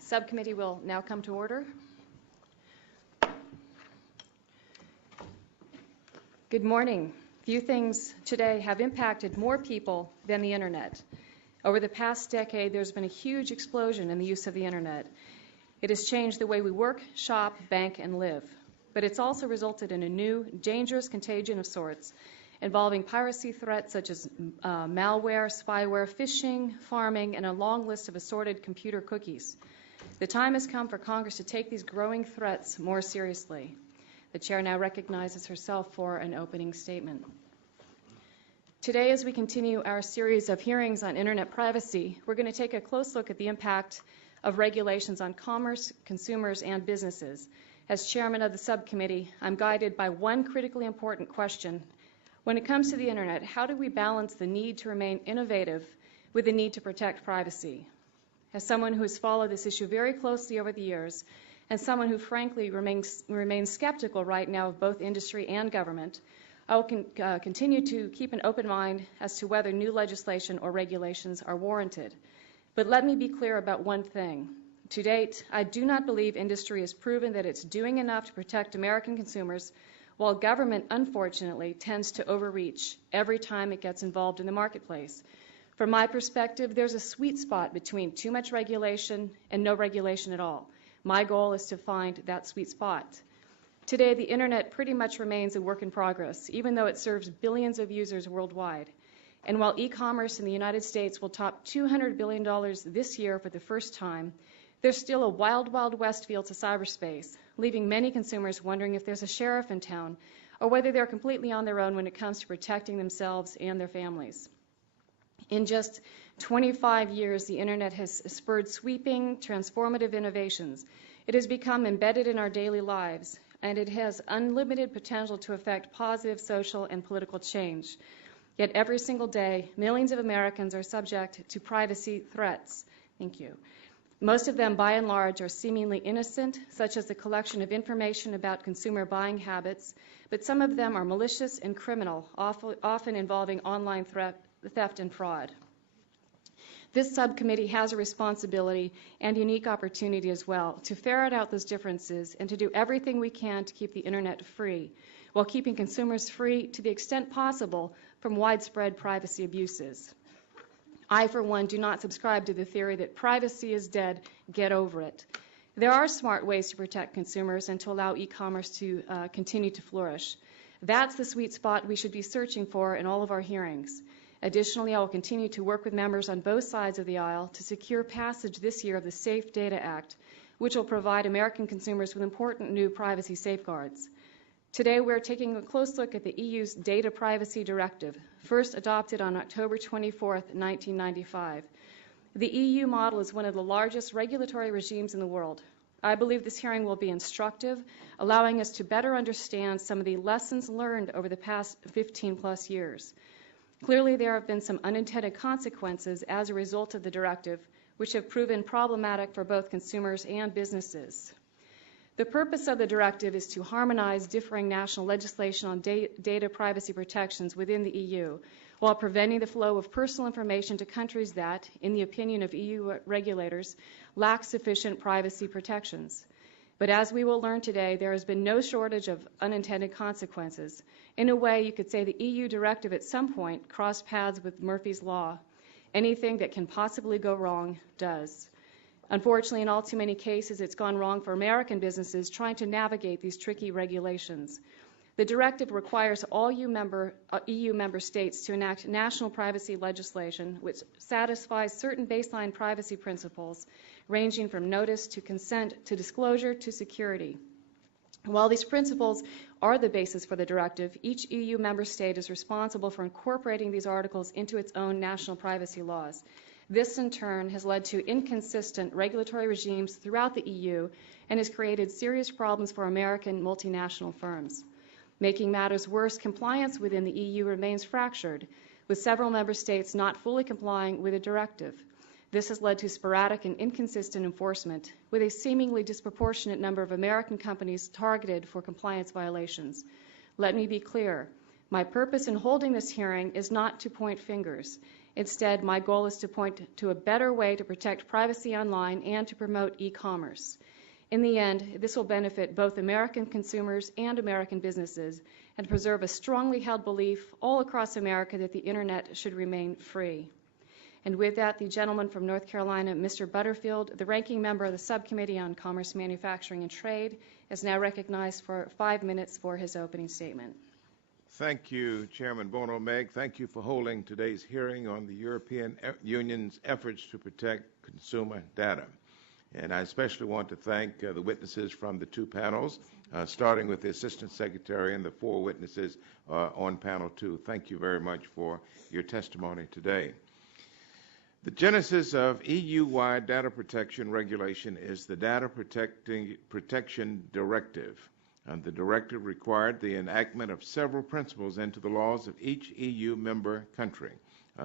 Subcommittee will now come to order. Good morning. Few things today have impacted more people than the Internet. Over the past decade, there's been a huge explosion in the use of the Internet. It has changed the way we work, shop, bank, and live. But it's also resulted in a new, dangerous contagion of sorts, involving piracy threats such as malware, spyware, phishing, farming, and a long list of assorted computer cookies. The time has come for Congress to take these growing threats more seriously. The Chair now recognizes herself for an opening statement. Today, as we continue our series of hearings on Internet privacy, we're going to take a close look at the impact of regulations on commerce, consumers, and businesses. As Chairman of the Subcommittee, I'm guided by one critically important question. When it comes to the Internet, how do we balance the need to remain innovative with the need to protect privacy? As someone who has followed this issue very closely over the years, and someone who frankly remains skeptical right now of both industry and government, I will continue to keep an open mind as to whether new legislation or regulations are warranted. But let me be clear about one thing. To date, I do not believe industry has proven that it's doing enough to protect American consumers, while government, unfortunately, tends to overreach every time it gets involved in the marketplace. From my perspective, there's a sweet spot between too much regulation and no regulation at all. My goal is to find that sweet spot. Today, the Internet pretty much remains a work in progress, even though it serves billions of users worldwide. And while e-commerce in the United States will top $200 billion this year for the first time, there's still a wild, wild west feel to cyberspace, leaving many consumers wondering if there's a sheriff in town or whether they're completely on their own when it comes to protecting themselves and their families. In just 25 years, the Internet has spurred sweeping, transformative innovations. It has become embedded in our daily lives, and it has unlimited potential to affect positive social and political change. Yet every single day, millions of Americans are subject to privacy threats. Thank you. Most of them, by and large, are seemingly innocent, such as the collection of information about consumer buying habits, but some of them are malicious and criminal, often involving online theft and fraud. This subcommittee has a responsibility and unique opportunity as well to ferret out those differences and to do everything we can to keep the Internet free, while keeping consumers free to the extent possible from widespread privacy abuses. I, for one, do not subscribe to the theory that privacy is dead, get over it. There are smart ways to protect consumers and to allow e-commerce to continue to flourish. That's the sweet spot we should be searching for in all of our hearings. Additionally, I will continue to work with members on both sides of the aisle to secure passage this year of the Safe Data Act, which will provide American consumers with important new privacy safeguards. Today, we're taking a close look at the EU's Data Privacy Directive, first adopted on October 24, 1995. The EU model is one of the largest regulatory regimes in the world. I believe this hearing will be instructive, allowing us to better understand some of the lessons learned over the past 15-plus years. Clearly, there have been some unintended consequences as a result of the directive, which have proven problematic for both consumers and businesses. The purpose of the directive is to harmonize differing national legislation on data privacy protections within the EU, while preventing the flow of personal information to countries that, in the opinion of EU regulators, lack sufficient privacy protections. But as we will learn today, there has been no shortage of unintended consequences. In a way, you could say the EU directive at some point crossed paths with Murphy's Law. Anything that can possibly go wrong does. Unfortunately, in all too many cases, it's gone wrong for American businesses trying to navigate these tricky regulations. The directive requires all EU member states to enact national privacy legislation which satisfies certain baseline privacy principles, ranging from notice to consent to disclosure to security. While these principles are the basis for the directive, each EU member state is responsible for incorporating these articles into its own national privacy laws. This, in turn, has led to inconsistent regulatory regimes throughout the EU and has created serious problems for American multinational firms. Making matters worse, compliance within the EU remains fractured, with several member states not fully complying with the directive. This has led to sporadic and inconsistent enforcement, with a seemingly disproportionate number of American companies targeted for compliance violations. Let me be clear. My purpose in holding this hearing is not to point fingers. Instead, my goal is to point to a better way to protect privacy online and to promote e-commerce. In the end, this will benefit both American consumers and American businesses and preserve a strongly held belief all across America that the Internet should remain free. And with that, the gentleman from North Carolina, Mr. Butterfield, the ranking member of the Subcommittee on Commerce, Manufacturing, and Trade, is now recognized for 5 minutes for his opening statement. Thank you, Chairman Bono Meg. Thank you for holding today's hearing on the European Union's efforts to protect consumer data. And I especially want to thank the witnesses from the two panels, starting with the Assistant Secretary and the 4 witnesses on panel 2. Thank you very much for your testimony today. The genesis of EU-wide data protection regulation is the Data Protection Directive. And the directive required the enactment of several principles into the laws of each EU member country.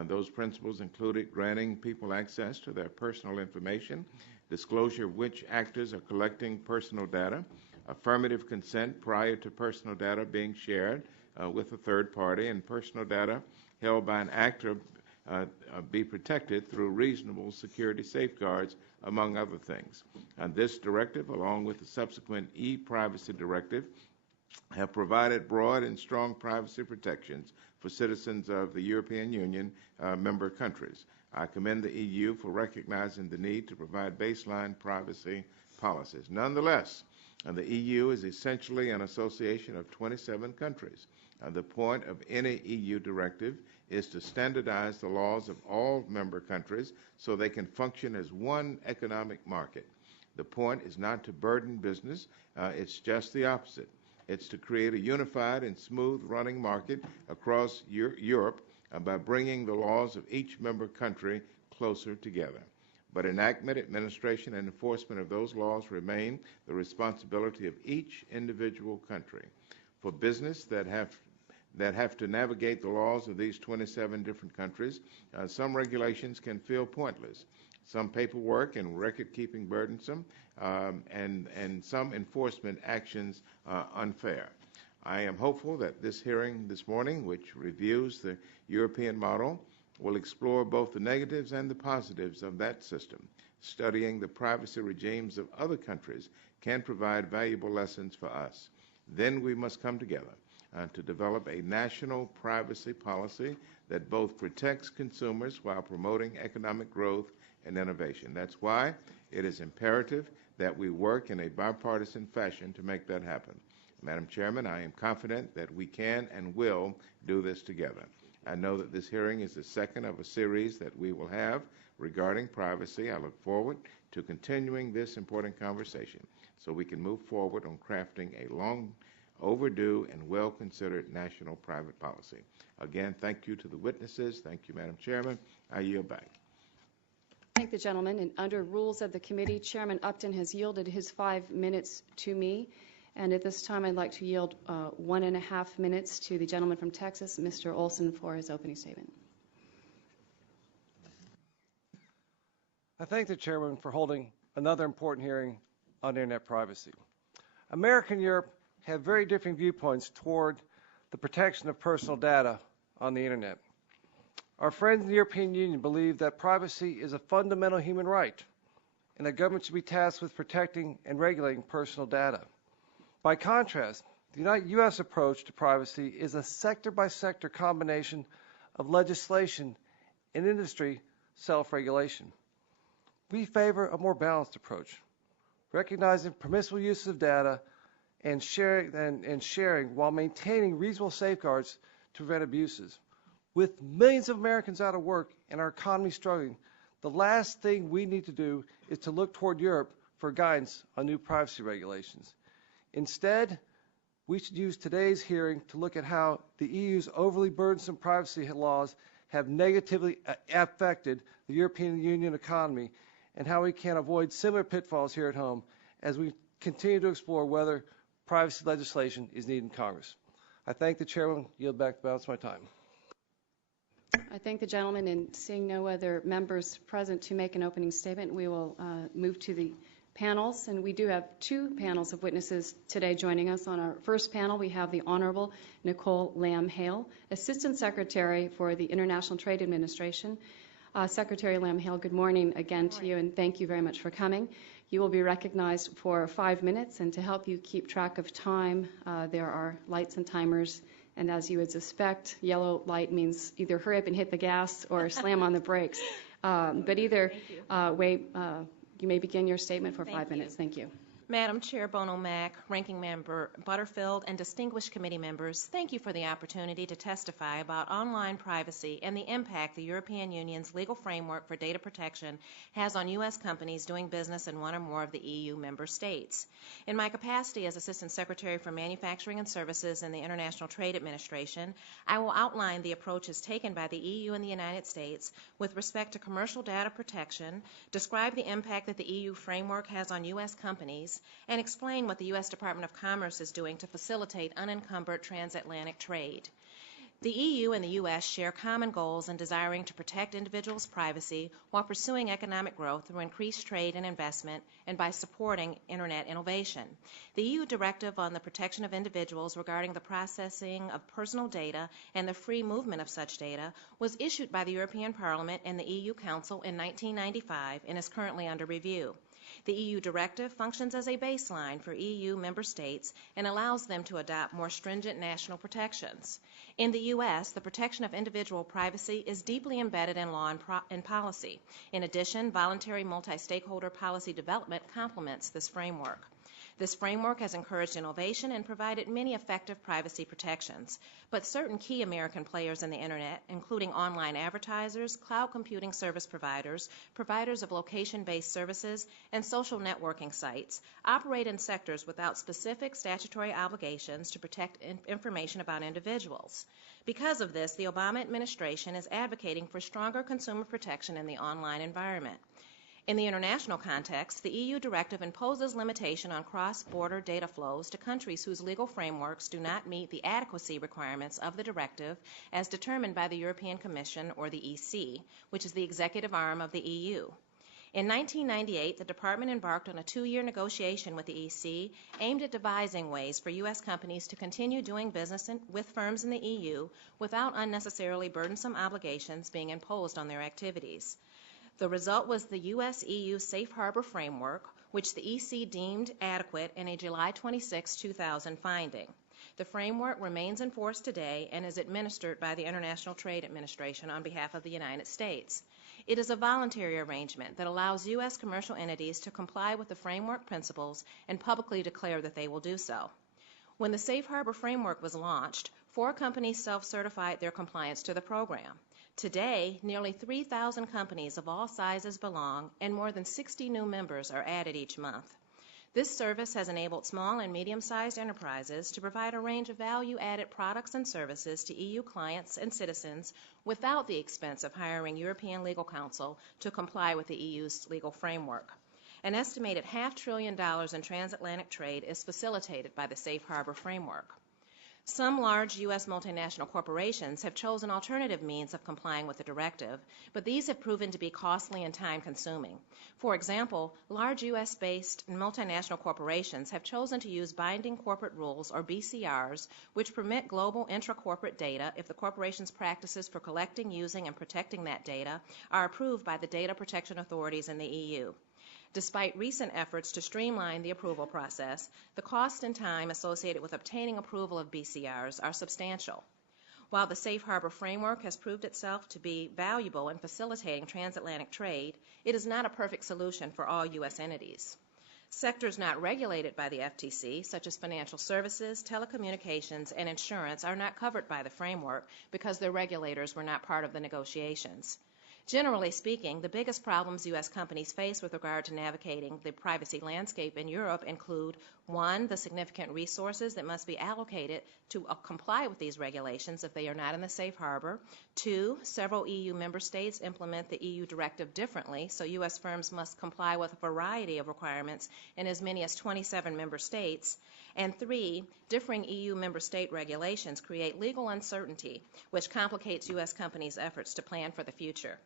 Those principles included granting people access to their personal information, disclosure of which actors are collecting personal data, affirmative consent prior to personal data being shared with a third party, and personal data held by an actor be protected through reasonable security safeguards, among other things. And this directive, along with the subsequent e-privacy directive, have provided broad and strong privacy protections for citizens of the European Union member countries. I commend the EU for recognizing the need to provide baseline privacy policies. Nonetheless, the EU is essentially an association of 27 countries. The point of any EU directive is to standardize the laws of all member countries so they can function as one economic market. The point is not to burden business, it's just the opposite. It's to create a unified and smooth running market across Europe by bringing the laws of each member country closer together. But enactment, administration, and enforcement of those laws remain the responsibility of each individual country. For business that have to navigate the laws of these 27 different countries, some regulations can feel pointless, some paperwork and record-keeping burdensome, and some enforcement actions unfair. I am hopeful that this hearing this morning, which reviews the European model, will explore both the negatives and the positives of that system. Studying the privacy regimes of other countries can provide valuable lessons for us. Then we must come together to develop a national privacy policy that both protects consumers while promoting economic growth and innovation. That's why it is imperative that we work in a bipartisan fashion to make that happen. Madam Chairman, I am confident that we can and will do this together. I know that this hearing is the second of a series that we will have regarding privacy. I look forward to continuing this important conversation so we can move forward on crafting a long overdue and well-considered national private policy. Again, thank you to the witnesses. Thank you, Madam Chairman. I yield back. Thank the gentleman. And under rules of the committee, Chairman Upton has yielded his 5 minutes to me. And at this time, I'd like to yield 1.5 minutes to the gentleman from Texas, Mr. Olson, for his opening statement. I thank the chairman for holding another important hearing on internet privacy. America and Europe have very different viewpoints toward the protection of personal data on the internet. Our friends in the European Union believe that privacy is a fundamental human right and that government should be tasked with protecting and regulating personal data. By contrast, the U.S. approach to privacy is a sector-by-sector combination of legislation and industry self-regulation. We favor a more balanced approach, recognizing permissible use of data and sharing while maintaining reasonable safeguards to prevent abuses. With millions of Americans out of work and our economy struggling, the last thing we need to do is to look toward Europe for guidance on new privacy regulations. Instead, we should use today's hearing to look at how the EU's overly burdensome privacy laws have negatively affected the European Union economy and how we can avoid similar pitfalls here at home as we continue to explore whether privacy legislation is needed in Congress. I thank the chairman. Yield back the balance of my time. I thank the gentleman, and seeing no other members present to make an opening statement, we will move to the panels, and we do have two panels of witnesses today joining us. On our first panel, we have the Honorable Nicole Lamb-Hale, Assistant Secretary for the International Trade Administration. Secretary Lamb-Hale, good morning again to you, and thank you very much for coming. You will be recognized for 5 minutes, and to help you keep track of time, there are lights and timers, and as you would suspect, yellow light means either hurry up and hit the gas or slam on the brakes. But either way, you may begin your statement for 5 minutes. Thank you. Madam Chair Bono Mack, Ranking Member Butterfield, and distinguished committee members, thank you for the opportunity to testify about online privacy and the impact the European Union's legal framework for data protection has on U.S. companies doing business in one or more of the EU member states. In my capacity as Assistant Secretary for Manufacturing and Services in the International Trade Administration, I will outline the approaches taken by the EU and the United States with respect to commercial data protection, describe the impact that the EU framework has on U.S. companies, and explain what the U.S. Department of Commerce is doing to facilitate unencumbered transatlantic trade. The EU and the U.S. share common goals in desiring to protect individuals' privacy while pursuing economic growth through increased trade and investment and by supporting Internet innovation. The EU Directive on the Protection of Individuals regarding the processing of personal data and the free movement of such data was issued by the European Parliament and the EU Council in 1995 and is currently under review. The EU directive functions as a baseline for EU member states and allows them to adopt more stringent national protections. In the U.S., the protection of individual privacy is deeply embedded in law and policy. In addition, voluntary multi-stakeholder policy development complements this framework. This framework has encouraged innovation and provided many effective privacy protections, but certain key American players in the Internet, including online advertisers, cloud computing service providers, providers of location-based services, and social networking sites, operate in sectors without specific statutory obligations to protect information about individuals. Because of this, the Obama administration is advocating for stronger consumer protection in the online environment. In the international context, the EU directive imposes limitation on cross-border data flows to countries whose legal frameworks do not meet the adequacy requirements of the directive as determined by the European Commission, or the EC, which is the executive arm of the EU. In 1998, the Department embarked on a 2-year negotiation with the EC aimed at devising ways for U.S. companies to continue doing business with firms in the EU without unnecessarily burdensome obligations being imposed on their activities. The result was the U.S.-EU Safe Harbor Framework, which the EC deemed adequate in a July 26, 2000 finding. The framework remains in force today and is administered by the International Trade Administration on behalf of the United States. It is a voluntary arrangement that allows U.S. commercial entities to comply with the framework principles and publicly declare that they will do so. When the Safe Harbor Framework was launched, 4 companies self-certified their compliance to the program. Today, nearly 3,000 companies of all sizes belong, and more than 60 new members are added each month. This service has enabled small and medium-sized enterprises to provide a range of value-added products and services to EU clients and citizens without the expense of hiring European legal counsel to comply with the EU's legal framework. An estimated $500 billion in transatlantic trade is facilitated by the Safe Harbor Framework. Some large U.S. multinational corporations have chosen alternative means of complying with the directive, but these have proven to be costly and time-consuming. For example, large U.S.-based multinational corporations have chosen to use binding corporate rules, or BCRs, which permit global intra-corporate data if the corporation's practices for collecting, using, and protecting that data are approved by the data protection authorities in the EU. Despite recent efforts to streamline the approval process, the cost and time associated with obtaining approval of BCRs are substantial. While the Safe Harbor Framework has proved itself to be valuable in facilitating transatlantic trade, it is not a perfect solution for all U.S. entities. Sectors not regulated by the FTC, such as financial services, telecommunications, and insurance, are not covered by the framework because their regulators were not part of the negotiations. Generally speaking, the biggest problems U.S. companies face with regard to navigating the privacy landscape in Europe include, 1, the significant resources that must be allocated to comply with these regulations if they are not in the safe harbor. 2, several EU member states implement the EU directive differently, so U.S. firms must comply with a variety of requirements in as many as 27 member states. And 3, differing EU member state regulations create legal uncertainty, which complicates U.S. companies' efforts to plan for the future.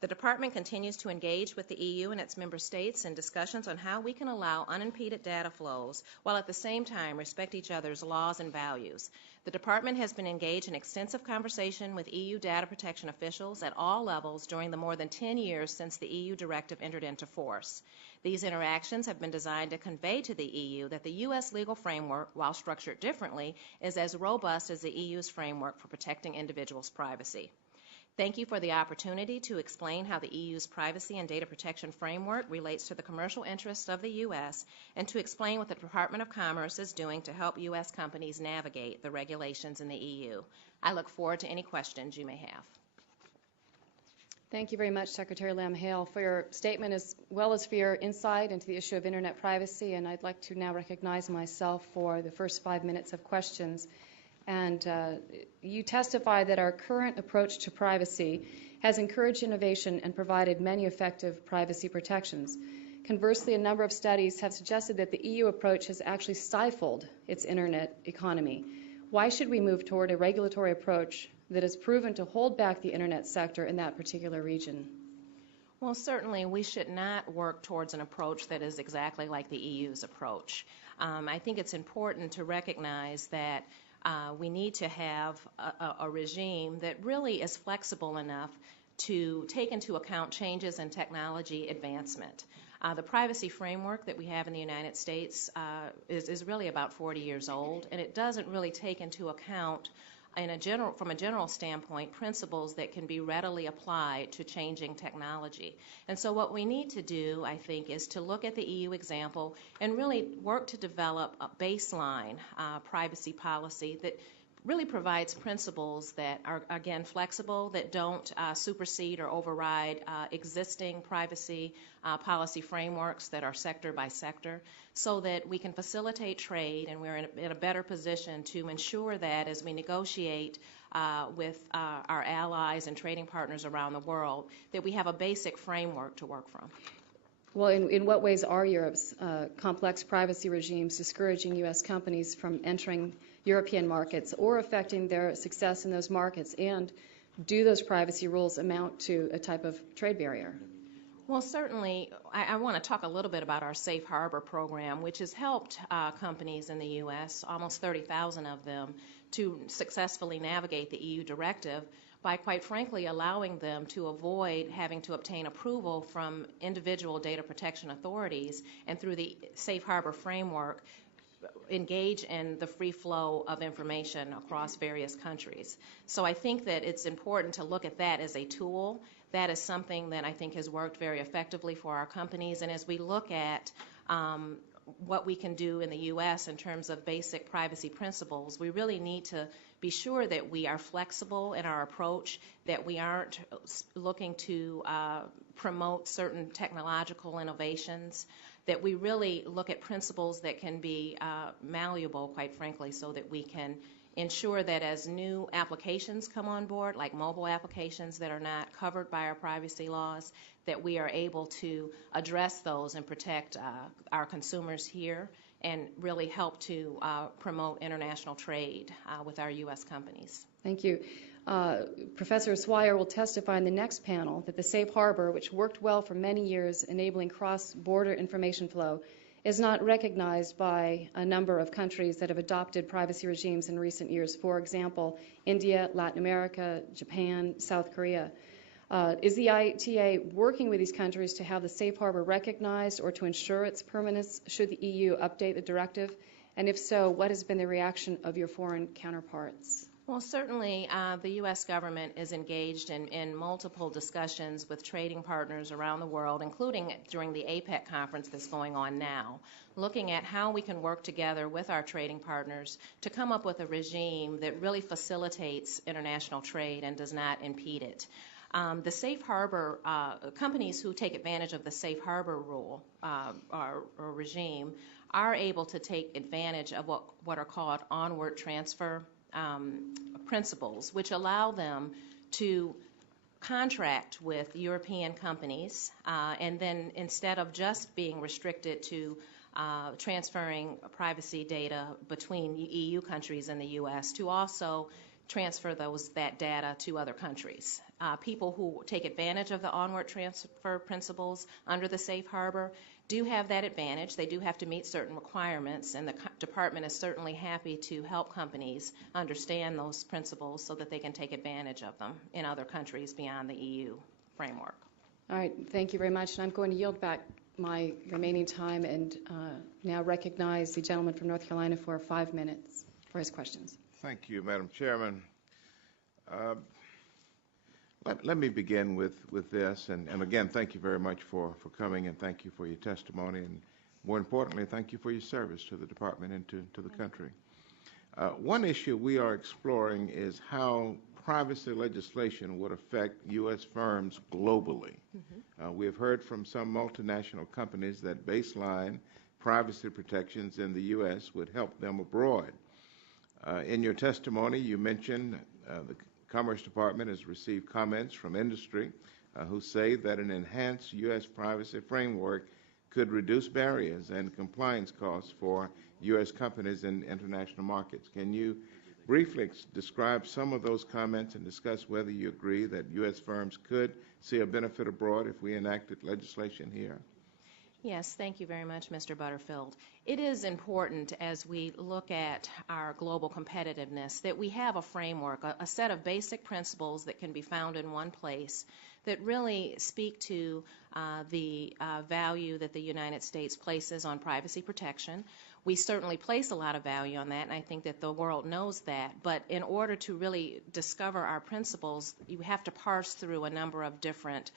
The Department continues to engage with the EU and its member states in discussions on how we can allow unimpeded data flows while at the same time respect each other's laws and values. The Department has been engaged in extensive conversation with EU data protection officials at all levels during the more than 10 years since the EU directive entered into force. These interactions have been designed to convey to the EU that the U.S. legal framework, while structured differently, is as robust as the EU's framework for protecting individuals' privacy. Thank you for the opportunity to explain how the EU's privacy and data protection framework relates to the commercial interests of the U.S. and to explain what the Department of Commerce is doing to help U.S. companies navigate the regulations in the EU. I look forward to any questions you may have. Thank you very much, Secretary Lamb-Hale, for your statement as well as for your insight into the issue of Internet privacy. And I'd like to now recognize myself for the first 5 minutes of questions. And you testify that our current approach to privacy has encouraged innovation and provided many effective privacy protections. Conversely, a number of studies have suggested that the EU approach has actually stifled its Internet economy. Why should we move toward a regulatory approach that has proven to hold back the Internet sector in that particular region? Well, certainly we should not work towards an approach that is exactly like the EU's approach. I think it's important to recognize that we need to have a regime that really is flexible enough to take into account changes in technology advancement. The privacy framework that we have in the United States is really about 40 years old, and it doesn't really take into account from a general standpoint, principles that can be readily applied to changing technology. And so what we need to do, I think, is to look at the EU example and really work to develop a baseline privacy policy that really provides principles that are, again, flexible, that don't supersede or override existing privacy policy frameworks that are sector by sector, so that we can facilitate trade and we're in a better position to ensure that as we negotiate with our allies and trading partners around the world, that we have a basic framework to work from. Well, in what ways are Europe's complex privacy regimes discouraging U.S. companies from entering European markets or affecting their success in those markets? And do those privacy rules amount to a type of trade barrier? Well, certainly, I want to talk a little bit about our Safe Harbor program, which has helped companies in the U.S., almost 30,000 of them, to successfully navigate the EU directive by, quite frankly, allowing them to avoid having to obtain approval from individual data protection authorities, and through the Safe Harbor framework, engage in the free flow of information across various countries. So I think that it's important to look at that as a tool. That is something that I think has worked very effectively for our companies. And as we look at what we can do in the U.S. in terms of basic privacy principles, we really need to be sure that we are flexible in our approach, that we aren't looking to promote certain technological innovations, that we really look at principles that can be malleable, quite frankly, so that we can ensure that as new applications come on board, like mobile applications that are not covered by our privacy laws, that we are able to address those and protect our consumers here and really help to promote international trade with our U.S. companies. Thank you. Professor Swire will testify in the next panel that the Safe Harbor, which worked well for many years enabling cross-border information flow, is not recognized by a number of countries that have adopted privacy regimes in recent years. For example, India, Latin America, Japan, South Korea. Is the ITA working with these countries to have the Safe Harbor recognized or to ensure its permanence should the EU update the directive? And if so, what has been the reaction of your foreign counterparts? Well, certainly the U.S. government is engaged in multiple discussions with trading partners around the world, including during the APEC conference that's going on now, looking at how we can work together with our trading partners to come up with a regime that really facilitates international trade and does not impede it. The Safe Harbor, companies who take advantage of the Safe Harbor rule or regime are able to take advantage of what are called onward transfer principles, which allow them to contract with European companies and then instead of just being restricted to transferring privacy data between EU countries and the U.S., to also transfer that data to other countries. People who take advantage of the onward transfer principles under the safe harbor do have that advantage. They do have to meet certain requirements, and the department is certainly happy to help companies understand those principles so that they can take advantage of them in other countries beyond the EU framework. All right, thank you very much. And I'm going to yield back my remaining time and now recognize the gentleman from North Carolina for 5 minutes for his questions. Thank you, Madam Chairman. Let me begin with this, and again, thank you very much for coming, and thank you for your testimony, and more importantly, thank you for your service to the department and to the country. One issue we are exploring is how privacy legislation would affect U.S. firms globally. We have heard from some multinational companies that baseline privacy protections in the U.S. would help them abroad. In your testimony, you mentioned the Commerce Department has received comments from industry who say that an enhanced U.S. privacy framework could reduce barriers and compliance costs for U.S. companies in international markets. Can you briefly describe some of those comments and discuss whether you agree that U.S. firms could see a benefit abroad if we enacted legislation here? Yes, thank you very much, Mr. Butterfield. It is important as we look at our global competitiveness that we have a framework, a set of basic principles that can be found in one place that really speak to the value that the United States places on privacy protection. We certainly place a lot of value on that, and I think that the world knows that. But in order to really discover our principles, you have to parse through a number of different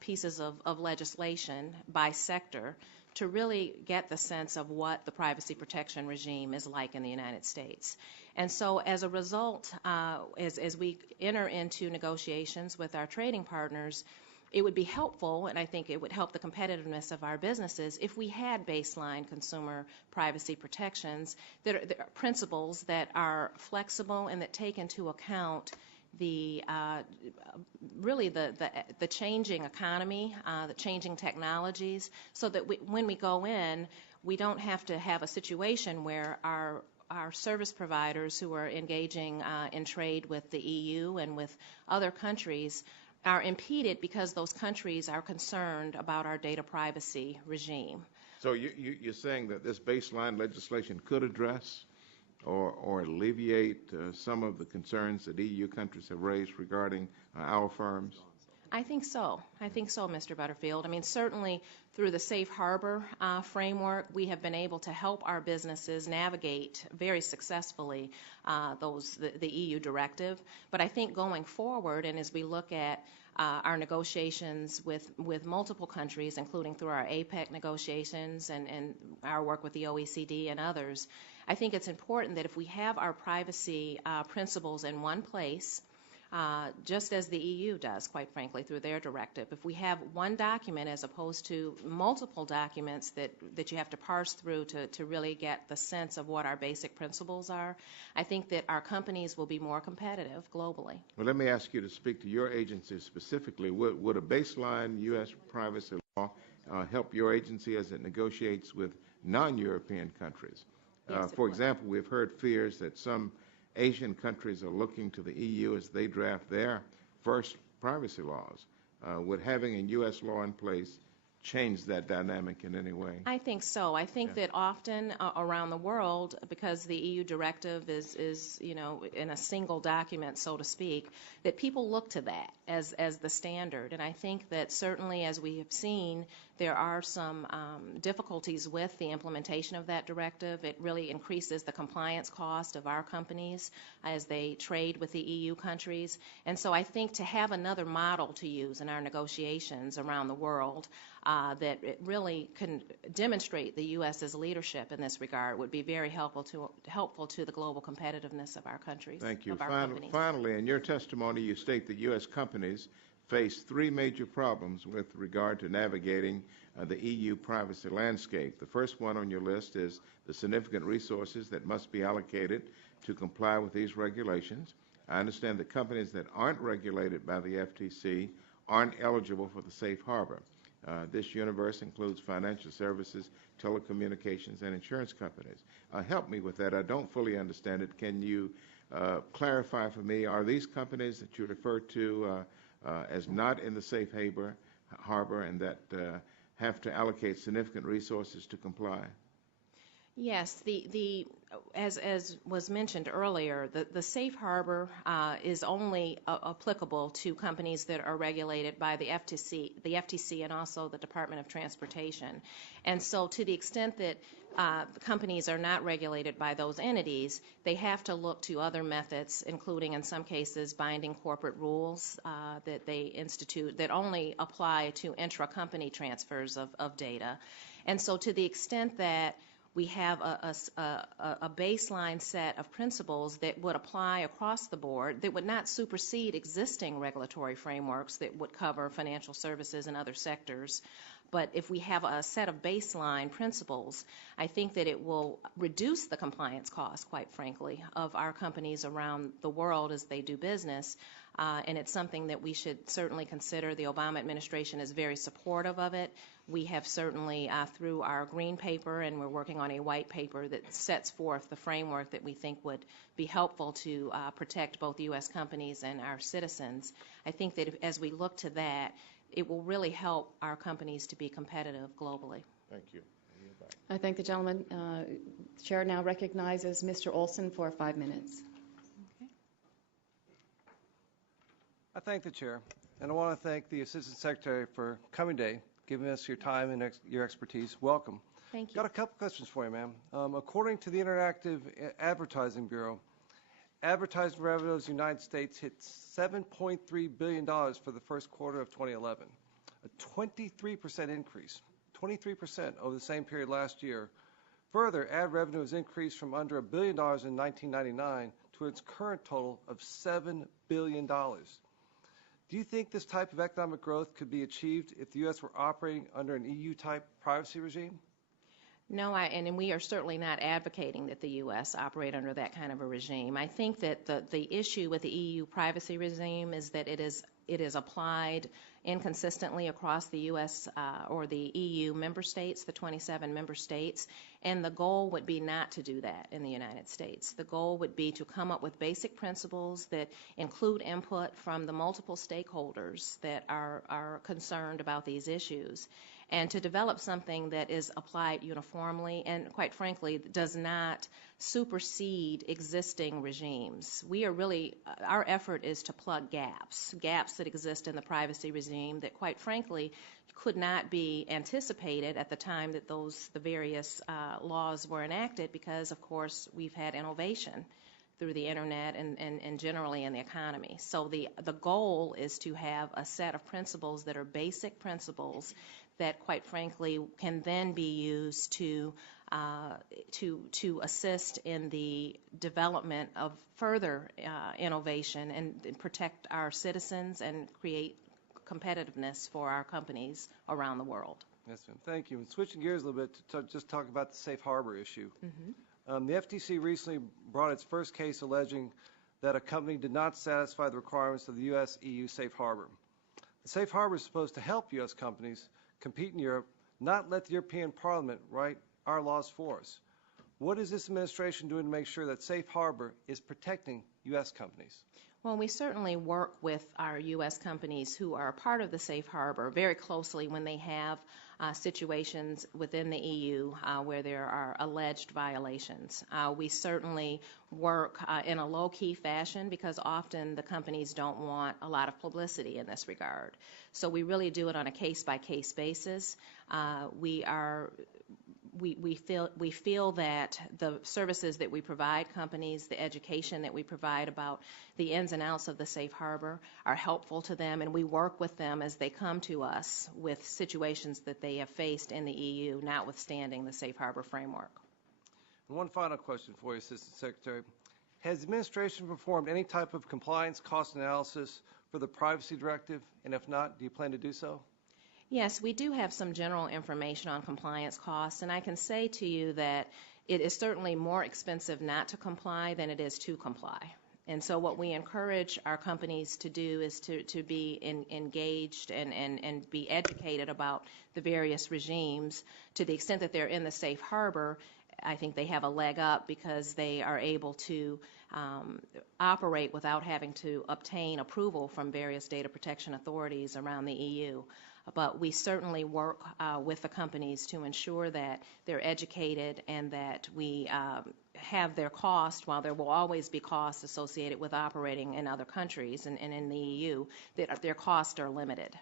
pieces of legislation by sector to really get the sense of what the privacy protection regime is like in the United States. And so as a result, as we enter into negotiations with our trading partners, it would be helpful, and I think it would help the competitiveness of our businesses, if we had baseline consumer privacy protections, that are principles that are flexible and that take into account the really the changing economy, the changing technologies, so that when we go in, we don't have to have a situation where our service providers who are engaging in trade with the EU and with other countries are impeded because those countries are concerned about our data privacy regime. So you're saying that this baseline legislation could address or alleviate some of the concerns that EU countries have raised regarding our firms? I think so. I think so, Mr. Butterfield. I mean, certainly through the safe harbor framework, we have been able to help our businesses navigate very successfully the EU directive. But I think going forward, and as we look at our negotiations with multiple countries, including through our APEC negotiations and our work with the OECD and others, I think it's important that if we have our privacy principles in one place, just as the EU does, quite frankly, through their directive. If we have one document as opposed to multiple documents that you have to parse through to really get the sense of what our basic principles are, I think that our companies will be more competitive globally. Well, let me ask you to speak to your agency specifically. Would a baseline U.S. privacy law help your agency as it negotiates with non-European countries? Yes, for example, we've heard fears that some Asian countries are looking to the EU as they draft their first privacy laws. Would having a U.S. law in place change that dynamic in any way? I think so. I think that often around the world, because the EU directive is in a single document, so to speak, that people look to that as the standard. And I think that certainly, as we have seen, there are some difficulties with the implementation of that directive. It really increases the compliance cost of our companies as they trade with the EU countries. And so I think to have another model to use in our negotiations around the world that it really can demonstrate the U.S.'s leadership in this regard would be very helpful to the global competitiveness of our countries. Thank you. Of our companies. Finally, in your testimony, you state that U.S. companies face three major problems with regard to navigating the EU privacy landscape. The first one on your list is the significant resources that must be allocated to comply with these regulations. I understand that companies that aren't regulated by the FTC aren't eligible for the safe harbor. This universe includes financial services, telecommunications, and insurance companies. Help me with that. I don't fully understand it. Can you clarify for me, are these companies that you refer to as not in the safe harbor and that have to allocate significant resources to comply? Yes, as was mentioned earlier, the safe harbor is only applicable to companies that are regulated by the FTC and also the Department of Transportation. And so to the extent that companies are not regulated by those entities, they have to look to other methods, including in some cases binding corporate rules that they institute that only apply to intra-company transfers of data. And so to the extent that we have a baseline set of principles that would apply across the board that would not supersede existing regulatory frameworks that would cover financial services and other sectors. But if we have a set of baseline principles, I think that it will reduce the compliance costs, quite frankly, of our companies around the world as they do business. And it's something that we should certainly consider. The Obama administration is very supportive of it. We have certainly, through our green paper, and we're working on a white paper that sets forth the framework that we think would be helpful to protect both U.S. companies and our citizens. I think that as we look to that, it will really help our companies to be competitive globally. Thank you. I thank the gentleman. The chair now recognizes Mr. Olson for 5 minutes. Okay. I thank the chair, and I want to thank the Assistant Secretary for coming today, giving us your time and your expertise. Welcome. Thank you. Got a couple questions for you, ma'am. According to the Interactive Advertising Bureau, advertising revenues in the United States hit $7.3 billion for the first quarter of 2011, a 23% increase, 23% over the same period last year. Further, ad revenue has increased from under $1 billion in 1999 to its current total of $7 billion. Do you think this type of economic growth could be achieved if the U.S. were operating under an EU-type privacy regime? No, and we are certainly not advocating that the U.S. operate under that kind of a regime. I think that the issue with the EU privacy regime is that it is applied inconsistently across the U.S. Or the EU member states, the 27 member states, and the goal would be not to do that in the United States. The goal would be to come up with basic principles that include input from the multiple stakeholders that are concerned about these issues, and to develop something that is applied uniformly and, quite frankly, does not supersede existing regimes. Our effort is to plug gaps that exist in the privacy regime that, quite frankly, could not be anticipated at the time that the various laws were enacted because, of course, we've had innovation through the internet and generally in the economy. So the goal is to have a set of principles that are basic principles that, quite frankly, can then be used to assist in the development of further innovation and protect our citizens and create competitiveness for our companies around the world. Yes, ma'am. Thank you. And switching gears a little bit to just talk about the safe harbor issue. Mm-hmm. The FTC recently brought its first case alleging that a company did not satisfy the requirements of the U.S.-EU safe harbor. The safe harbor is supposed to help U.S. companies compete in Europe, not let the European Parliament write our laws for us. What is this administration doing to make sure that safe harbor is protecting U.S. companies? Well, we certainly work with our U.S. companies who are a part of the safe harbor very closely when they have situations within the EU where there are alleged violations. We certainly work in a low-key fashion because often the companies don't want a lot of publicity in this regard. So we really do it on a case-by-case basis. We feel that the services that we provide companies, the education that we provide about the ins and outs of the safe harbor are helpful to them, and we work with them as they come to us with situations that they have faced in the EU, notwithstanding the safe harbor framework. And one final question for you, Assistant Secretary. Has the administration performed any type of compliance cost analysis for the Privacy Directive, and if not, do you plan to do so? Yes, we do have some general information on compliance costs, and I can say to you that it is certainly more expensive not to comply than it is to comply. And so what we encourage our companies to do is to be engaged and be educated about the various regimes. To the extent that they're in the safe harbor, I think they have a leg up because they are able to operate without having to obtain approval from various data protection authorities around the EU. But we certainly work with the companies to ensure that they're educated and that we have their cost, while there will always be costs associated with operating in other countries and in the EU, that their costs are limited.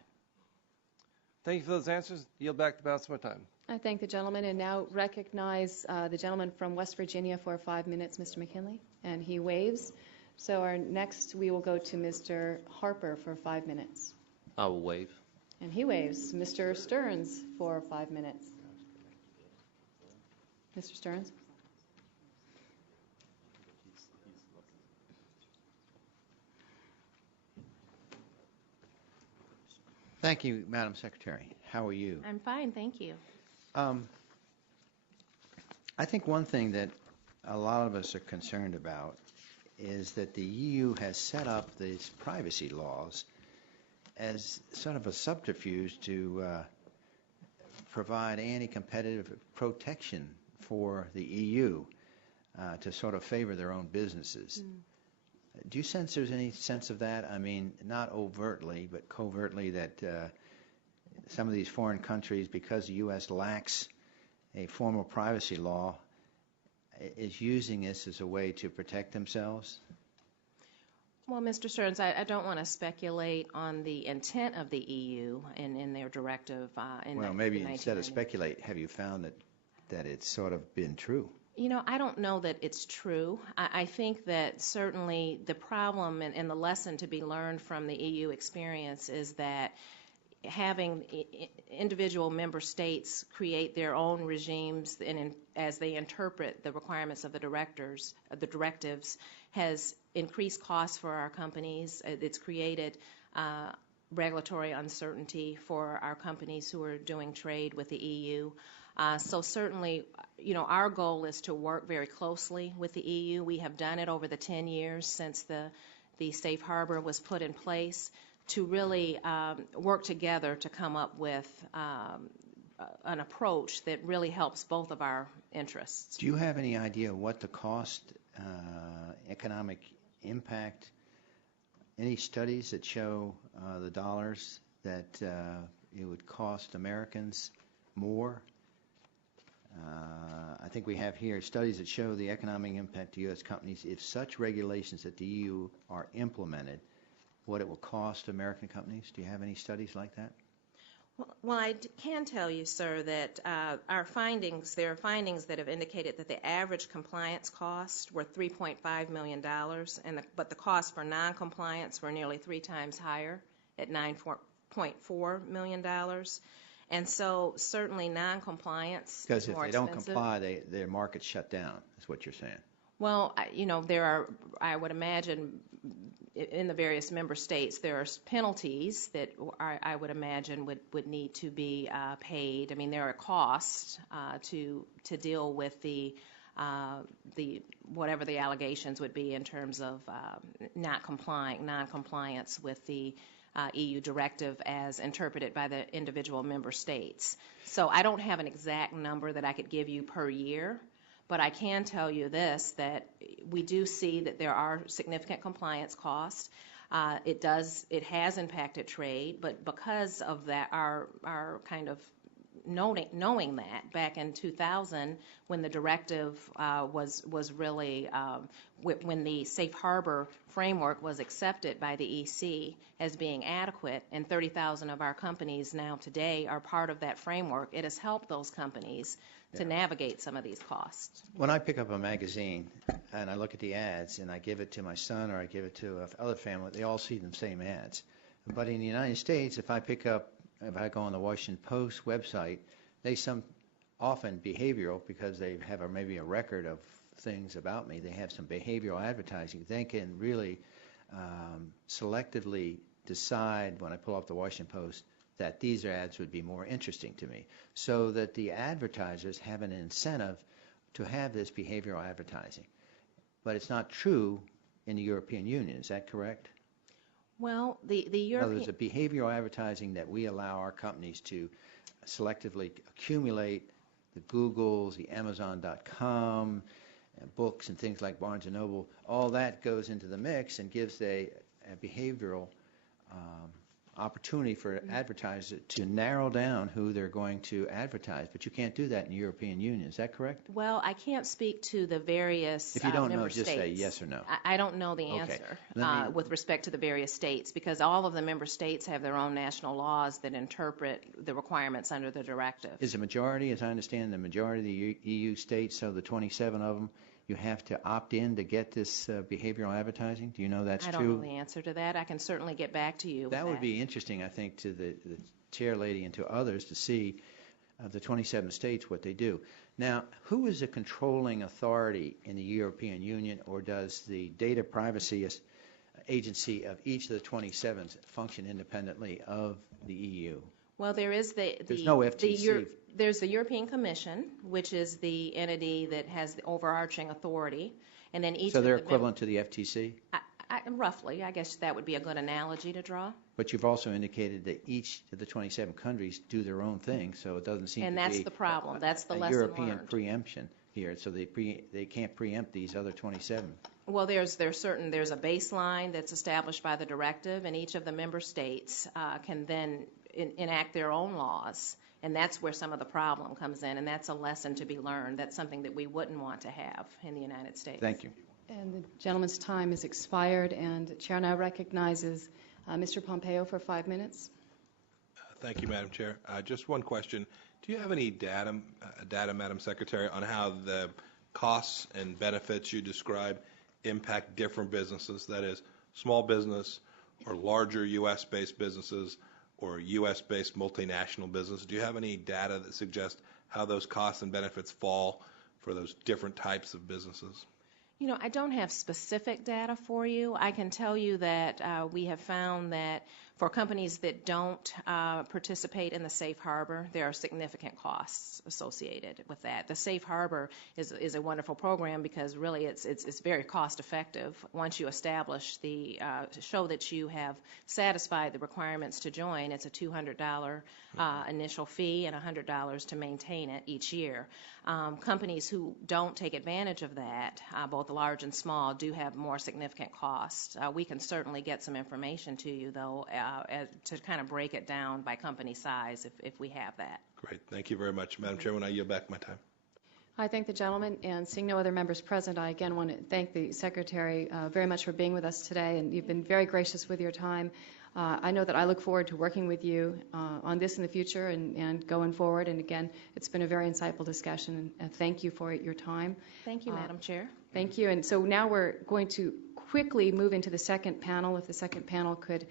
Thank you for those answers. Yield back the balance of my time. I thank the gentleman and now recognize the gentleman from West Virginia for 5 minutes, Mr. McKinley, and he waives. So our next, we will go to Mr. Harper for 5 minutes. I will waive. And he waives. Mr. Stearns for 5 minutes. Mr. Stearns? Thank you, Madam Secretary. How are you? I'm fine, thank you. I think one thing that a lot of us are concerned about is that the EU has set up these privacy laws as sort of a subterfuge to provide anti-competitive protection for the EU to sort of favor their own businesses. Do you sense there's any sense of that? I mean, not overtly, but covertly, that some of these foreign countries, because the U.S. lacks a formal privacy law, is using this as a way to protect themselves? Well, Mr. Stearns, I don't want to speculate on the intent of the EU in their directive. Well, maybe instead of speculate, have you found that it's sort of been true? You know, I don't know that it's true. I think that certainly the problem and the lesson to be learned from the EU experience is that having individual member states create their own regimes as they interpret the requirements of the directives has increased costs for our companies. It's created regulatory uncertainty for our companies who are doing trade with the EU. So certainly, you know, our goal is to work very closely with the EU. We have done it over the 10 years since the safe harbor was put in place, to really work together to come up with an approach that really helps both of our interests. Do you have any idea what the cost, economic impact, any studies that show the dollars that it would cost Americans more? I think we have here studies that show the economic impact to U.S. companies if such regulations at the EU are implemented, what it will cost American companies. Do you have any studies like that? Well, I can tell you, sir, that there are findings that have indicated that the average compliance costs were $3.5 million, but the costs for non-compliance were nearly 3 times higher at $9.4 million. And so certainly non-compliance Because is if more they don't expensive. comply, their market's shut down, is what you're saying. Well, you know, there are, I would imagine, in the various member states, there are penalties that I would imagine would need to be paid. I mean, there are costs to deal with the whatever the allegations would be in terms of non-compliance with the EU directive as interpreted by the individual member states. So I don't have an exact number that I could give you per year, but I can tell you this, that we do see that there are significant compliance costs. It has impacted trade, but because of that, our kind of knowing that back in 2000, when the directive was really when the safe harbor framework was accepted by the EC as being adequate, and 30,000 of our companies now today are part of that framework, it has helped those companies to navigate some of these costs. When I pick up a magazine and I look at the ads and I give it to my son or I give it to other family, they all see the same ads. But in the United States, if I go on the Washington Post website, they often behavioral, because they have maybe a record of things about me, they have some behavioral advertising. They can really selectively decide when I pull up the Washington Post that these ads would be more interesting to me, so that the advertisers have an incentive to have this behavioral advertising. But it's not true in the European Union. Is that correct? Well, the European... There's a behavioral advertising that we allow our companies to selectively accumulate, the Googles, the Amazon.com, books and things like Barnes & Noble, all that goes into the mix and gives a behavioral opportunity for advertisers to narrow down who they're going to advertise. But you can't do that in the European Union. Is that correct? Well, I can't speak to the various If you don't member know, just states. say yes or no. I don't know the Okay. answer with respect to the various states, because all of the member states have their own national laws that interpret the requirements under the directive. Is the majority, as I understand, the majority of the EU states, so the 27 of them, you have to opt in to get this behavioral advertising? Do you know that's I true? don't know the answer to that. I can certainly get back to you with That would be interesting, I think, to the chair lady and to others to see the 27 states what they do. Now, who is the controlling authority in the European Union, or does the data privacy agency of each of the 27 function independently of the EU? Well, there's no FTC. There's the European Commission, which is the entity that has the overarching authority, and then each. So they're equivalent to the FTC? Roughly, I guess that would be a good analogy to draw. But you've also indicated that each of the 27 countries do their own thing, so it doesn't seem And to that's be the problem. That's the a lesson European learned. preemption here, so they can't preempt these other 27. Well, there's a baseline that's established by the directive, and each of the member states can then enact their own laws, and that's where some of the problem comes in, and that's a lesson to be learned. That's something that we wouldn't want to have in the United States. Thank you. And the gentleman's time is expired, and the chair now recognizes Mr. Pompeo for 5 minutes. Thank you, Madam Chair. Just one question. Do you have any data, Madam Secretary, on how the costs and benefits you describe impact different businesses, that is, small business or larger U.S.-based businesses or U.S.-based multinational business? Do you have any data that suggests how those costs and benefits fall for those different types of businesses? You know, I don't have specific data for you. I can tell you that we have found that for companies that don't participate in the safe harbor, there are significant costs associated with that. The safe harbor is a wonderful program because really it's very cost effective. Once you establish show that you have satisfied the requirements to join, it's a $200 initial fee and $100 to maintain it each year. Companies who don't take advantage of that, both large and small, do have more significant costs. We can certainly get some information to you, though, to kind of break it down by company size if we have that. Great. Thank you very much. Madam Chairman, I yield back my time. I thank the gentleman, and seeing no other members present, I again want to thank the Secretary very much for being with us today, and you've been very gracious with your time. I know that I look forward to working with you on this in the future and going forward, and again, it's been a very insightful discussion, and thank you for your time. Thank you, Madam Chair. Thank you, and so now we're going to quickly move into the second panel. If the second panel could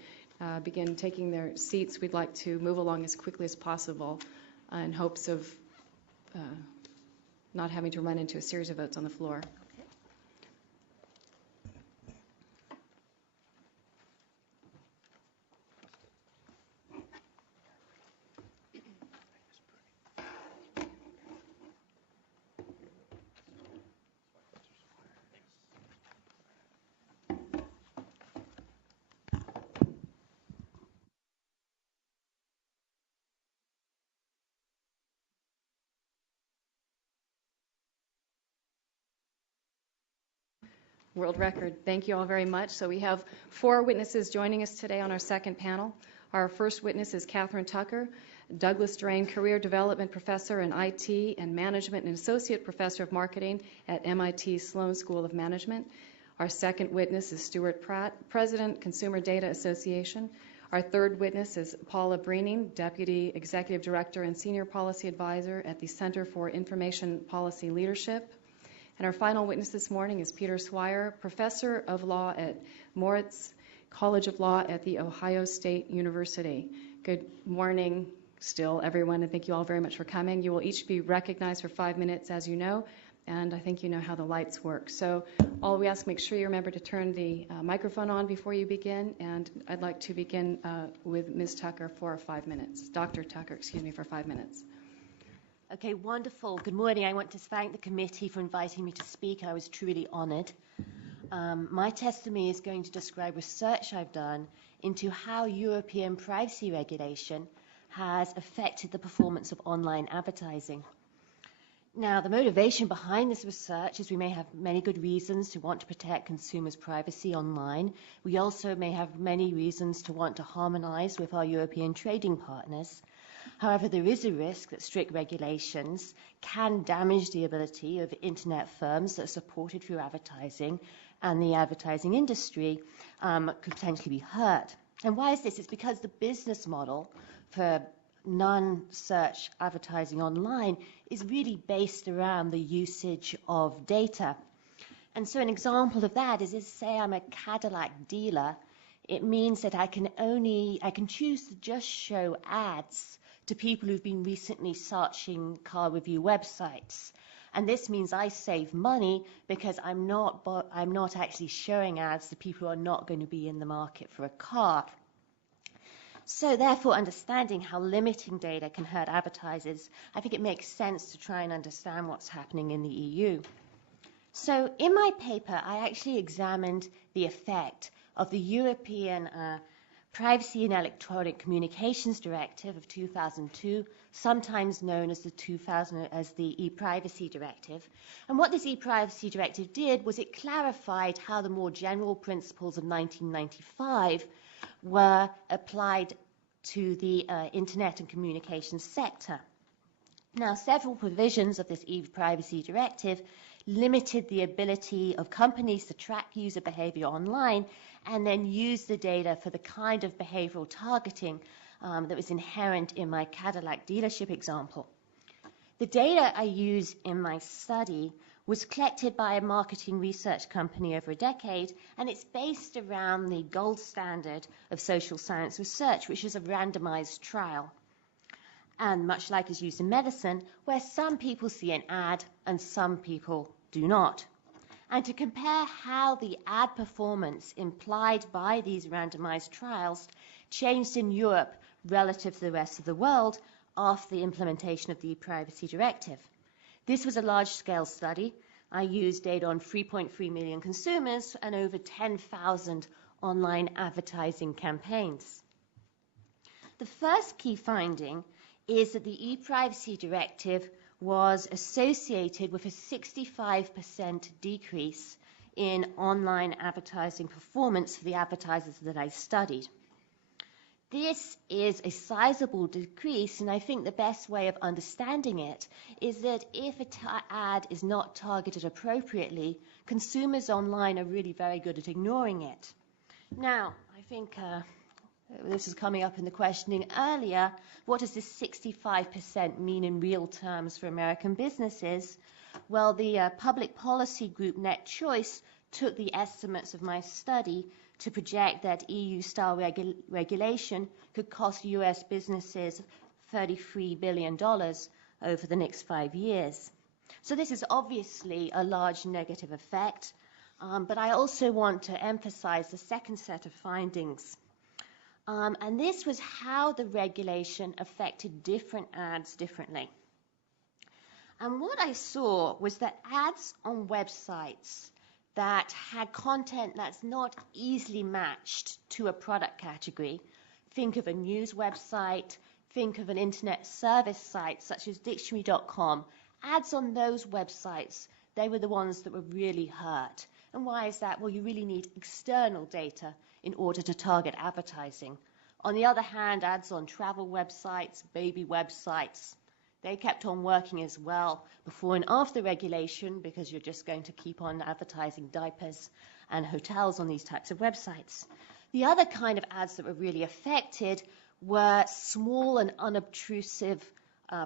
begin taking their seats, we'd like to move along as quickly as possible in hopes of not having to run into a series of votes on the floor. World record. Thank you all very much. So we have 4 witnesses joining us today on our second panel. Our first witness is Catherine Tucker, Douglas Drain Career Development Professor in IT and Management and Associate Professor of Marketing at MIT Sloan School of Management. Our second witness is Stuart Pratt, President, Consumer Data Association. Our third witness is Paula Breening, Deputy Executive Director and Senior Policy Advisor at the Center for Information Policy Leadership. And our final witness this morning is Peter Swire, Professor of Law at Moritz College of Law at The Ohio State University. Good morning still, everyone, and thank you all very much for coming. You will each be recognized for 5 minutes, as you know, and I think you know how the lights work. So all we ask, make sure you remember to turn the microphone on before you begin, and I'd like to begin with Ms. Tucker for 5 minutes. Dr. Tucker, excuse me, for 5 minutes. Okay, wonderful. Good morning. I want to thank the committee for inviting me to speak. I was truly honored. My testimony is going to describe research I've done into how European privacy regulation has affected the performance of online advertising. Now, the motivation behind this research is we may have many good reasons to want to protect consumers' privacy online. We also may have many reasons to want to harmonize with our European trading partners. However, there is a risk that strict regulations can damage the ability of internet firms that are supported through advertising, and the advertising industry could potentially be hurt. And why is this? It's because the business model for non-search advertising online is really based around the usage of data. And so an example of that is say I'm a Cadillac dealer, it means that I can choose to just show ads to people who've been recently searching car review websites. And this means I save money because I'm not actually showing ads to people who are not going to be in the market for a car. So therefore, understanding how limiting data can hurt advertisers, I think it makes sense to try and understand what's happening in the EU. So in my paper, I actually examined the effect of the European Privacy and Electronic Communications Directive of 2002, sometimes known as the e-Privacy Directive. And what this e-Privacy Directive did was it clarified how the more general principles of 1995 were applied to the internet and communications sector. Now, several provisions of this e-Privacy Directive limited the ability of companies to track user behavior online and then use the data for the kind of behavioral targeting that was inherent in my Cadillac dealership example. The data I use in my study was collected by a marketing research company over a decade, and it's based around the gold standard of social science research, which is a randomized trial. And much like is used in medicine, where some people see an ad and some people do not. And to compare how the ad performance implied by these randomized trials changed in Europe relative to the rest of the world after the implementation of the e-Privacy Directive. This was a large-scale study. I used data on 3.3 million consumers and over 10,000 online advertising campaigns. The first key finding is that the e-Privacy Directive was associated with a 65% decrease in online advertising performance for the advertisers that I studied. This is a sizable decrease, and I think the best way of understanding it is that if an ad is not targeted appropriately, consumers online are really very good at ignoring it. Now, I think this is coming up in the questioning earlier. What does this 65% mean in real terms for American businesses? Well, the public policy group Net Choice took the estimates of my study to project that EU-style regulation could cost US businesses $33 billion over the next 5 years. So this is obviously a large negative effect, but I also want to emphasize the second set of findings. And this was how the regulation affected different ads differently. And what I saw was that ads on websites that had content that's not easily matched to a product category, think of a news website, think of an internet service site such as dictionary.com, ads on those websites, they were the ones that were really hurt. And why is that? Well, you really need external data in order to target advertising. On the other hand, ads on travel websites, baby websites, they kept on working as well before and after regulation because you're just going to keep on advertising diapers and hotels on these types of websites. The other kind of ads that were really affected were small and unobtrusive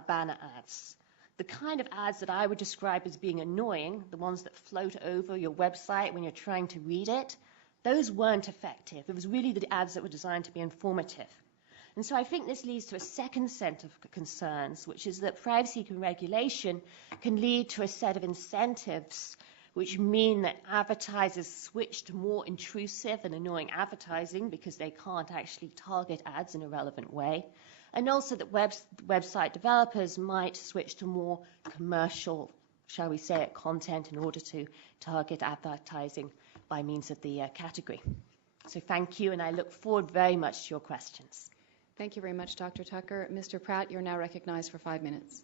banner ads. The kind of ads that I would describe as being annoying, the ones that float over your website when you're trying to read it, those weren't effective. It was really the ads that were designed to be informative. And so I think this leads to a second set of concerns, which is that privacy and regulation can lead to a set of incentives which mean that advertisers switch to more intrusive and annoying advertising because they can't actually target ads in a relevant way. And also that website developers might switch to more commercial, shall we say it, content in order to target advertising by means of the category. So thank you, and I look forward very much to your questions. Thank you very much, Dr. Tucker. Mr. Pratt, you're now recognized for 5 minutes.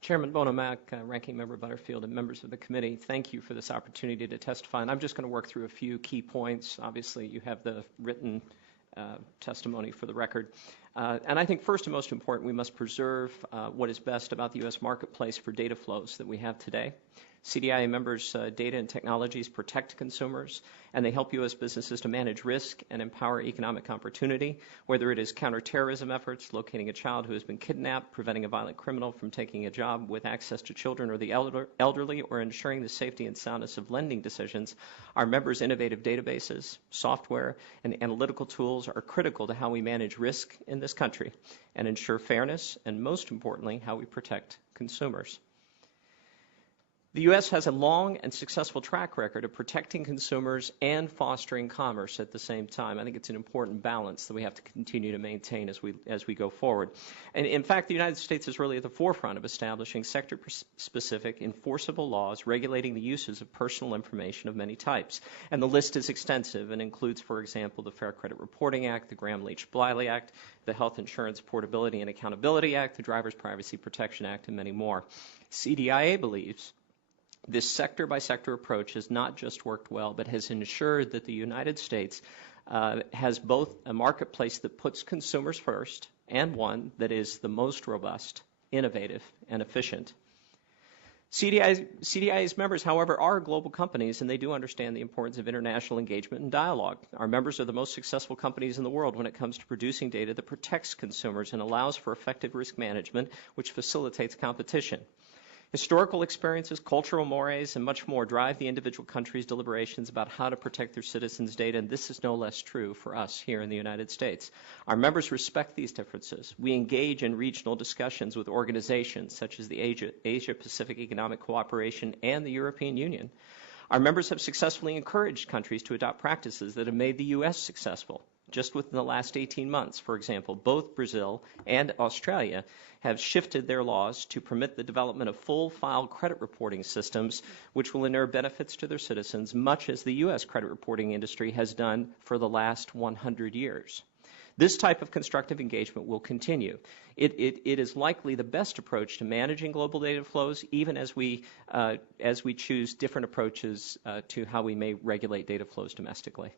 Chairman Bono Mack, Ranking Member Butterfield, and members of the committee, thank you for this opportunity to testify. And I'm just going to work through a few key points. Obviously, you have the written testimony for the record. And I think first and most important, we must preserve what is best about the U.S. marketplace for data flows that we have today. CDIA members' data and technologies protect consumers, and they help U.S. businesses to manage risk and empower economic opportunity, whether it is counterterrorism efforts, locating a child who has been kidnapped, preventing a violent criminal from taking a job with access to children or the elderly, or ensuring the safety and soundness of lending decisions. Our members' innovative databases, software, and analytical tools are critical to how we manage risk in this country and ensure fairness, and most importantly, how we protect consumers. The U.S. has a long and successful track record of protecting consumers and fostering commerce at the same time. I think it's an important balance that we have to continue to maintain as we go forward. And in fact, the United States is really at the forefront of establishing sector-specific enforceable laws regulating the uses of personal information of many types. And the list is extensive and includes, for example, the Fair Credit Reporting Act, the Gramm-Leach-Bliley Act, the Health Insurance Portability and Accountability Act, the Driver's Privacy Protection Act, and many more. CDIA believes this sector-by-sector approach has not just worked well, but has ensured that the United States has both a marketplace that puts consumers first and one that is the most robust, innovative, and efficient. CDIA's members, however, are global companies, and they do understand the importance of international engagement and dialogue. Our members are the most successful companies in the world when it comes to producing data that protects consumers and allows for effective risk management, which facilitates competition. Historical experiences, cultural mores, and much more drive the individual countries' deliberations about how to protect their citizens' data, and this is no less true for us here in the United States. Our members respect these differences. We engage in regional discussions with organizations such as the Asia-Pacific Economic Cooperation and the European Union. Our members have successfully encouraged countries to adopt practices that have made the U.S. successful. Just within the last 18 months, for example, both Brazil and Australia have shifted their laws to permit the development of full-file credit reporting systems, which will inure benefits to their citizens, much as the U.S. credit reporting industry has done for the last 100 years. This type of constructive engagement will continue. It is likely the best approach to managing global data flows, even as we choose different approaches to how we may regulate data flows domestically.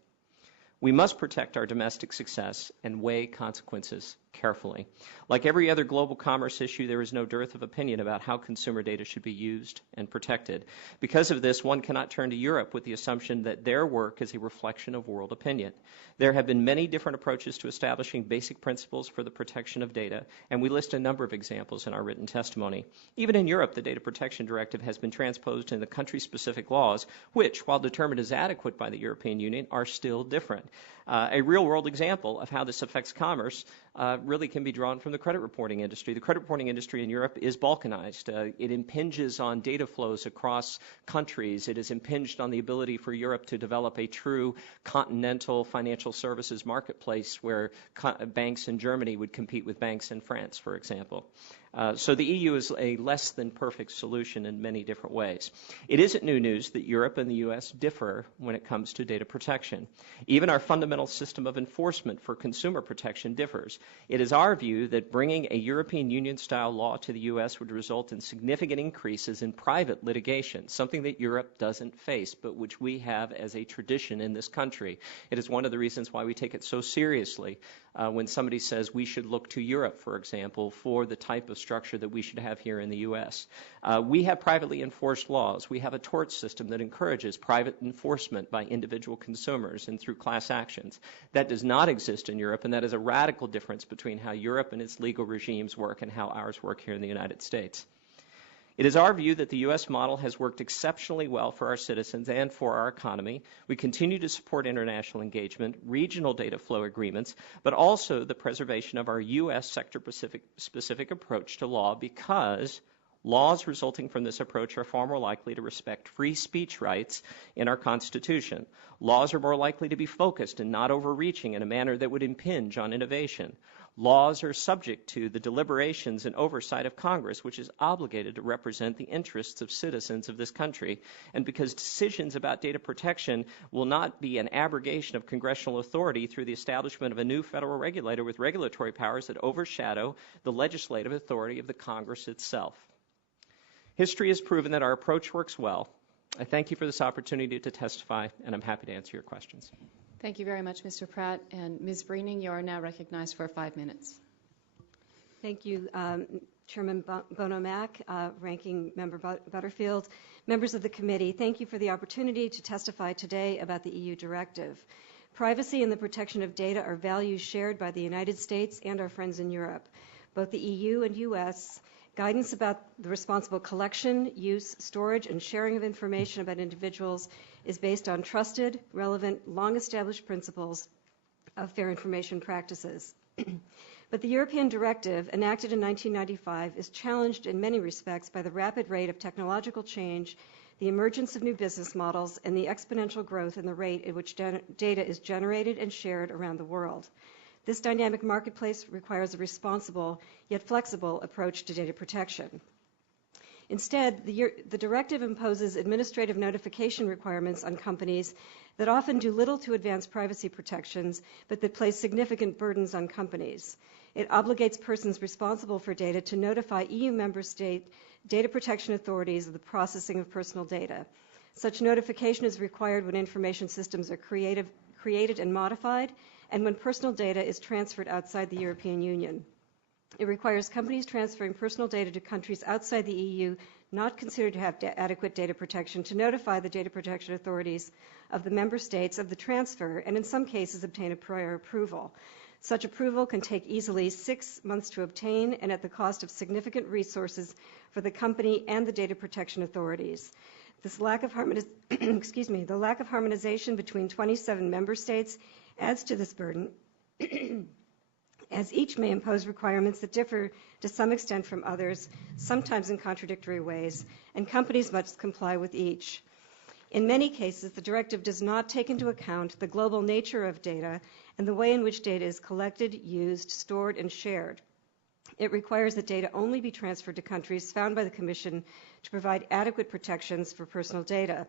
We must protect our domestic success and weigh consequences carefully. Like every other global commerce issue, there is no dearth of opinion about how consumer data should be used and protected. Because of this, one cannot turn to Europe with the assumption that their work is a reflection of world opinion. There have been many different approaches to establishing basic principles for the protection of data, and we list a number of examples in our written testimony. Even in Europe, the Data Protection Directive has been transposed into country-specific laws, which, while determined as adequate by the European Union, are still different. A real-world example of how this affects commerce really can be drawn from the credit reporting industry. The credit reporting industry in Europe is balkanized. It impinges on data flows across countries. It is impinged on the ability for Europe to develop a true continental financial services marketplace where banks in Germany would compete with banks in France, for example. So the EU is a less than perfect solution in many different ways. It isn't new news that Europe and the U.S. differ when it comes to data protection. Even our fundamental system of enforcement for consumer protection differs. It is our view that bringing a European Union-style law to the U.S. would result in significant increases in private litigation, something that Europe doesn't face, but which we have as a tradition in this country. It is one of the reasons why we take it so seriously when somebody says we should look to Europe, for example, for the type of structure that we should have here in the U.S. We have privately enforced laws. We have a tort system that encourages private enforcement by individual consumers and through class actions. That does not exist in Europe, and that is a radical difference between how Europe and its legal regimes work and how ours work here in the United States. It is our view that the U.S. model has worked exceptionally well for our citizens and for our economy. We continue to support international engagement, regional data flow agreements, but also the preservation of our U.S. sector-specific approach to law, because laws resulting from this approach are far more likely to respect free speech rights in our Constitution. Laws are more likely to be focused and not overreaching in a manner that would impinge on innovation. Laws are subject to the deliberations and oversight of Congress, which is obligated to represent the interests of citizens of this country. And because decisions about data protection will not be an abrogation of congressional authority through the establishment of a new federal regulator with regulatory powers that overshadow the legislative authority of the Congress itself. History has proven that our approach works well. I thank you for this opportunity to testify, and I'm happy to answer your questions. Thank you very much, Mr. Pratt. And Ms. Breening, you are now recognized for 5 minutes. Thank you, Chairman Bono-Mack, Ranking Member Butterfield, members of the committee. Thank you for the opportunity to testify today about the EU directive. Privacy and the protection of data are values shared by the United States and our friends in Europe. Both the EU and U.S. guidance about the responsible collection, use, storage, and sharing of information about individuals is based on trusted, relevant, long-established principles of fair information practices. But the European directive, enacted in 1995, is challenged in many respects by the rapid rate of technological change, the emergence of new business models, and the exponential growth in the rate at which data is generated and shared around the world. This dynamic marketplace requires a responsible yet flexible approach to data protection. Instead, the directive imposes administrative notification requirements on companies that often do little to advance privacy protections, but that place significant burdens on companies. It obligates persons responsible for data to notify EU member state data protection authorities of the processing of personal data. Such notification is required when information systems are created and modified, and when personal data is transferred outside the European Union. It requires companies transferring personal data to countries outside the EU not considered to have adequate data protection to notify the data protection authorities of the member states of the transfer, and in some cases obtain a prior approval. Such approval can take easily 6 months to obtain, and at the cost of significant resources for the company and the data protection authorities. This lack of the lack of harmonization between 27 member states adds to this burden, as each may impose requirements that differ to some extent from others, sometimes in contradictory ways, and companies must comply with each. In many cases, the directive does not take into account the global nature of data and the way in which data is collected, used, stored, and shared. It requires that data only be transferred to countries found by the Commission to provide adequate protections for personal data.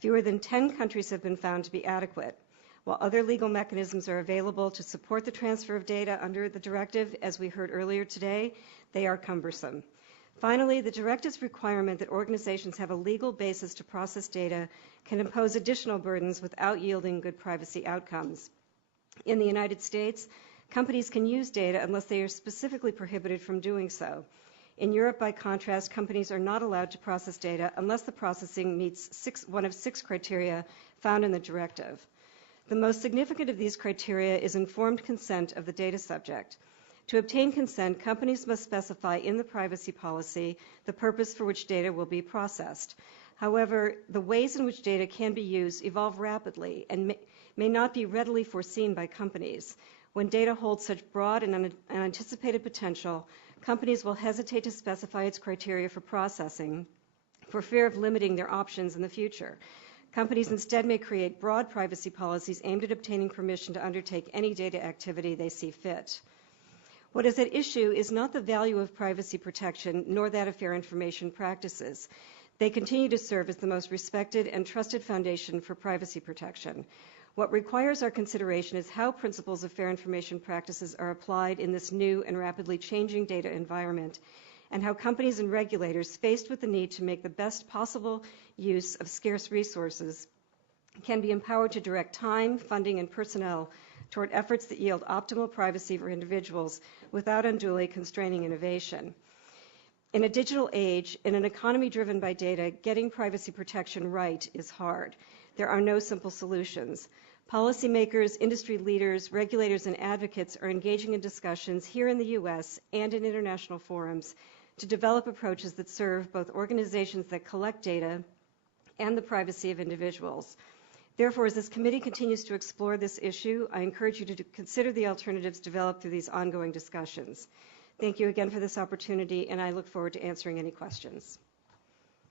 Fewer than 10 countries have been found to be adequate. While other legal mechanisms are available to support the transfer of data under the directive, as we heard earlier today, they are cumbersome. Finally, the directive's requirement that organizations have a legal basis to process data can impose additional burdens without yielding good privacy outcomes. In the United States, companies can use data unless they are specifically prohibited from doing so. In Europe, by contrast, companies are not allowed to process data unless the processing meets one of 6 criteria found in the directive. The most significant of these criteria is informed consent of the data subject. To obtain consent, companies must specify in the privacy policy the purpose for which data will be processed. However, the ways in which data can be used evolve rapidly and may not be readily foreseen by companies. When data holds such broad and unanticipated potential, companies will hesitate to specify its criteria for processing for fear of limiting their options in the future. Companies instead may create broad privacy policies aimed at obtaining permission to undertake any data activity they see fit. What is at issue is not the value of privacy protection, nor that of fair information practices. They continue to serve as the most respected and trusted foundation for privacy protection. What requires our consideration is how principles of fair information practices are applied in this new and rapidly changing data environment, and how companies and regulators, faced with the need to make the best possible use of scarce resources, can be empowered to direct time, funding, and personnel toward efforts that yield optimal privacy for individuals without unduly constraining innovation. In a digital age, in an economy driven by data, getting privacy protection right is hard. There are no simple solutions. Policymakers, industry leaders, regulators, and advocates are engaging in discussions here in the U.S. and in international forums to develop approaches that serve both organizations that collect data and the privacy of individuals. Therefore, as this committee continues to explore this issue, I encourage you to consider the alternatives developed through these ongoing discussions. Thank you again for this opportunity, and I look forward to answering any questions.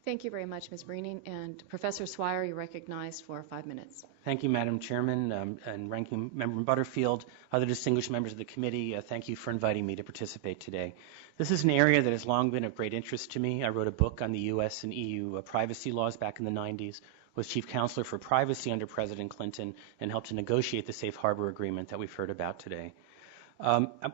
Thank you very much, Ms. Breening. And Professor Swire, you're recognized for 5 minutes. Thank you, Madam Chairman, and Ranking Member Butterfield, other distinguished members of the committee. Thank you for inviting me to participate today. This is an area that has long been of great interest to me. I wrote a book on the U.S. and EU privacy laws back in the 90s, was Chief Counselor for Privacy under President Clinton, and helped to negotiate the Safe Harbor Agreement that we've heard about today.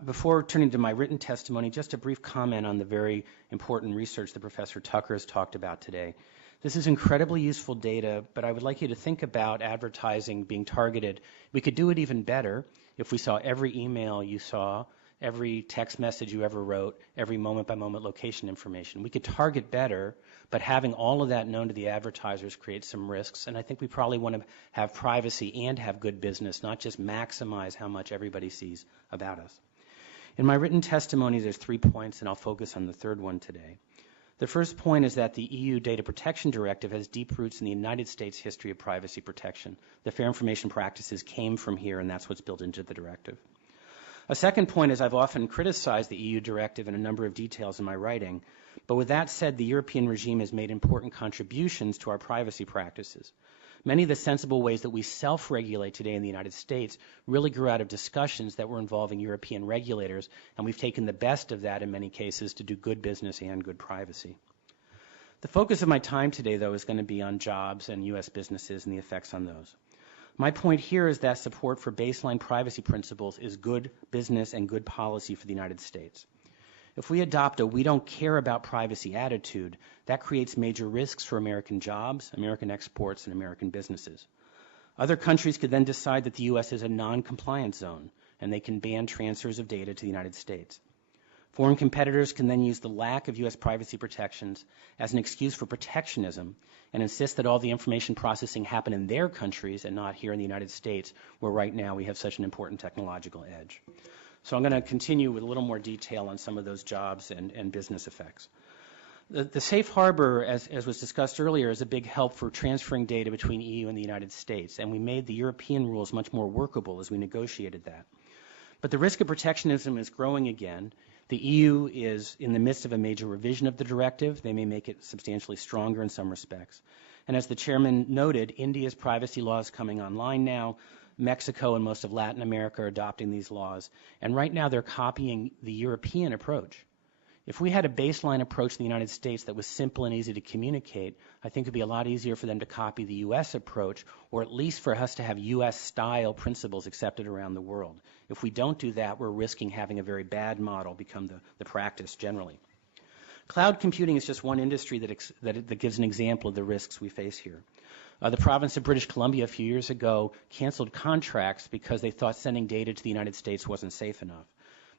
Before turning to my written testimony, just a brief comment on the very important research that Professor Tucker has talked about today. This is incredibly useful data, but I would like you to think about advertising being targeted. We could do it even better if we saw every email you saw, every text message you ever wrote, every moment-by-moment location information. We could target better, but having all of that known to the advertisers creates some risks, and I think we probably want to have privacy and have good business, not just maximize how much everybody sees about us. In my written testimony, there's 3 points, and I'll focus on the third one today. The first point is that the EU Data Protection Directive has deep roots in the United States history of privacy protection. The fair information practices came from here, and that's what's built into the directive. A second point is I've often criticized the EU directive in a number of details in my writing, but with that said, the European regime has made important contributions to our privacy practices. Many of the sensible ways that we self-regulate today in the United States really grew out of discussions that were involving European regulators, and we've taken the best of that in many cases to do good business and good privacy. The focus of my time today, though, is going to be on jobs and U.S. businesses and the effects on those. My point here is that support for baseline privacy principles is good business and good policy for the United States. If we adopt a we don't care about privacy attitude, that creates major risks for American jobs, American exports, and American businesses. Other countries could then decide that the U.S. is a non-compliance zone, and they can ban transfers of data to the United States. Foreign competitors can then use the lack of U.S. privacy protections as an excuse for protectionism and insist that all the information processing happen in their countries and not here in the United States, where right now we have such an important technological edge. So I'm going to continue with a little more detail on some of those jobs and business effects. The safe harbor, as was discussed earlier, is a big help for transferring data between EU and the United States, and we made the European rules much more workable as we negotiated that. But the risk of protectionism is growing again. The EU is in the midst of a major revision of the directive. They may make it substantially stronger in some respects. And as the chairman noted, India's privacy law is coming online now. Mexico and most of Latin America are adopting these laws. And right now they're copying the European approach. If we had a baseline approach in the United States that was simple and easy to communicate, I think it would be a lot easier for them to copy the U.S. approach, or at least for us to have U.S.-style principles accepted around the world. If we don't do that, we're risking having a very bad model become the practice generally. Cloud computing is just one industry that gives an example of the risks we face here. The province of British Columbia a few years ago canceled contracts because they thought sending data to the United States wasn't safe enough.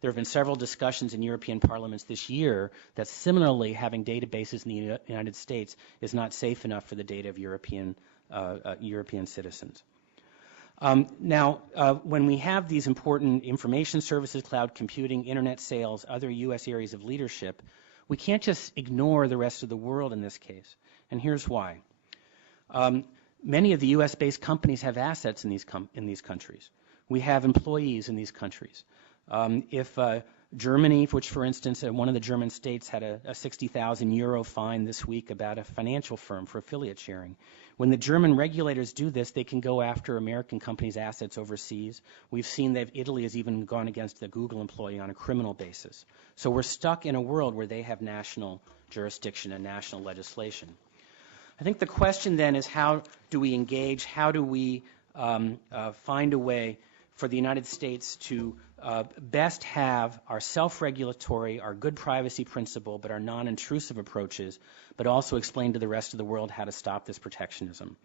There have been several discussions in European parliaments this year that similarly having databases in the United States is not safe enough for the data of European citizens. Now, when we have these important information services, cloud computing, internet sales, other U.S. areas of leadership, we can't just ignore the rest of the world in this case. And here's why. Many of the U.S.-based companies have assets in these countries. We have employees in these countries. If Germany, which for instance, one of the German states had a 60,000 euro fine this week about a financial firm for affiliate sharing. When the German regulators do this, they can go after American companies' assets overseas. We've seen that Italy has even gone against a Google employee on a criminal basis. So we're stuck in a world where they have national jurisdiction and national legislation. I think the question then is how do we engage, how do we find a way for the United States to best have our self-regulatory, our good privacy principle, but our non-intrusive approaches, but also explain to the rest of the world how to stop this protectionism.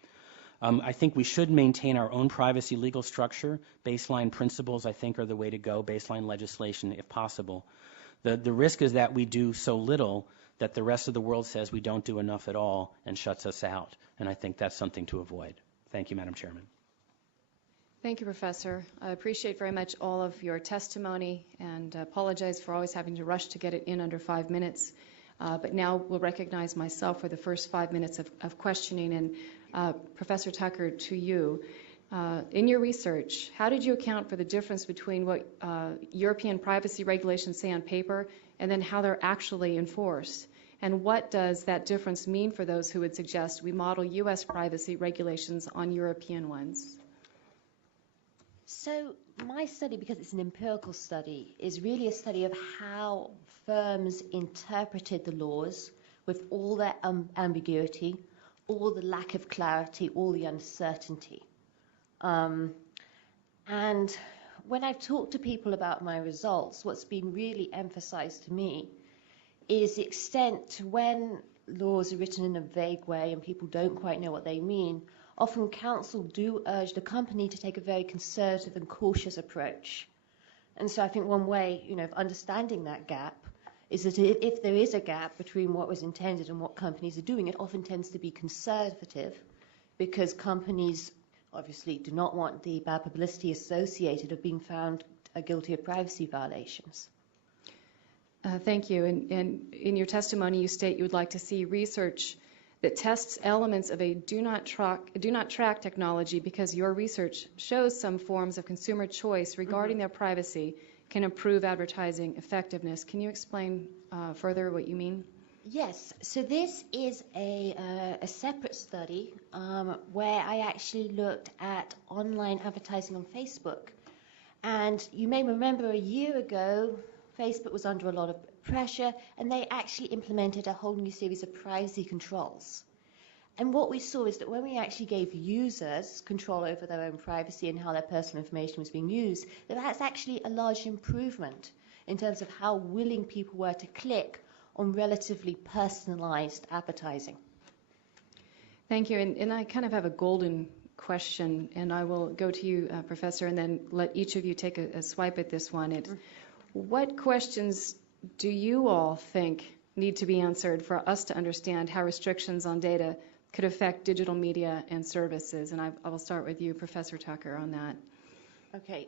I think we should maintain our own privacy legal structure. Baseline principles, I think, are the way to go, baseline legislation if possible. The risk is that we do so little that the rest of the world says we don't do enough at all and shuts us out. And I think that's something to avoid. Thank you, Madam Chairman. Thank you, Professor. I appreciate very much all of your testimony and apologize for always having to rush to get it in under 5 minutes. But now we'll recognize myself for the first 5 minutes of questioning. And Professor Tucker, to you, in your research, how did you account for the difference between what European privacy regulations say on paper and then how they're actually enforced? And what does that difference mean for those who would suggest we model U.S. privacy regulations on European ones? So my study, because it's an empirical study, is really a study of how firms interpreted the laws with all their ambiguity, all the lack of clarity, all the uncertainty. And when I've talked to people about my results, what's been really emphasized to me is the extent to when laws are written in a vague way and people don't quite know what they mean. Often counsel do urge the company to take a very conservative and cautious approach. And so I think one way, of understanding that gap is that if there is a gap between what was intended and what companies are doing, it often tends to be conservative because companies obviously do not want the bad publicity associated of being found guilty of privacy violations. Thank you. And in your testimony, you state you would like to see research that tests elements of a do not track technology because your research shows some forms of consumer choice regarding their privacy can improve advertising effectiveness. Can you explain further what you mean? Yes. So this is a separate study where I actually looked at online advertising on Facebook. And you may remember a year ago, Facebook was under a lot of pressure, and they actually implemented a whole new series of privacy controls. And what we saw is that when we actually gave users control over their own privacy and how their personal information was being used, that's actually a large improvement in terms of how willing people were to click on relatively personalized advertising. Thank you. And I kind of have a golden question, and I will go to you, Professor, and then let each of you take a swipe at this one. What questions do you all think need to be answered for us to understand how restrictions on data could affect digital media and services? And I will start with you, Professor Tucker, on that. Okay.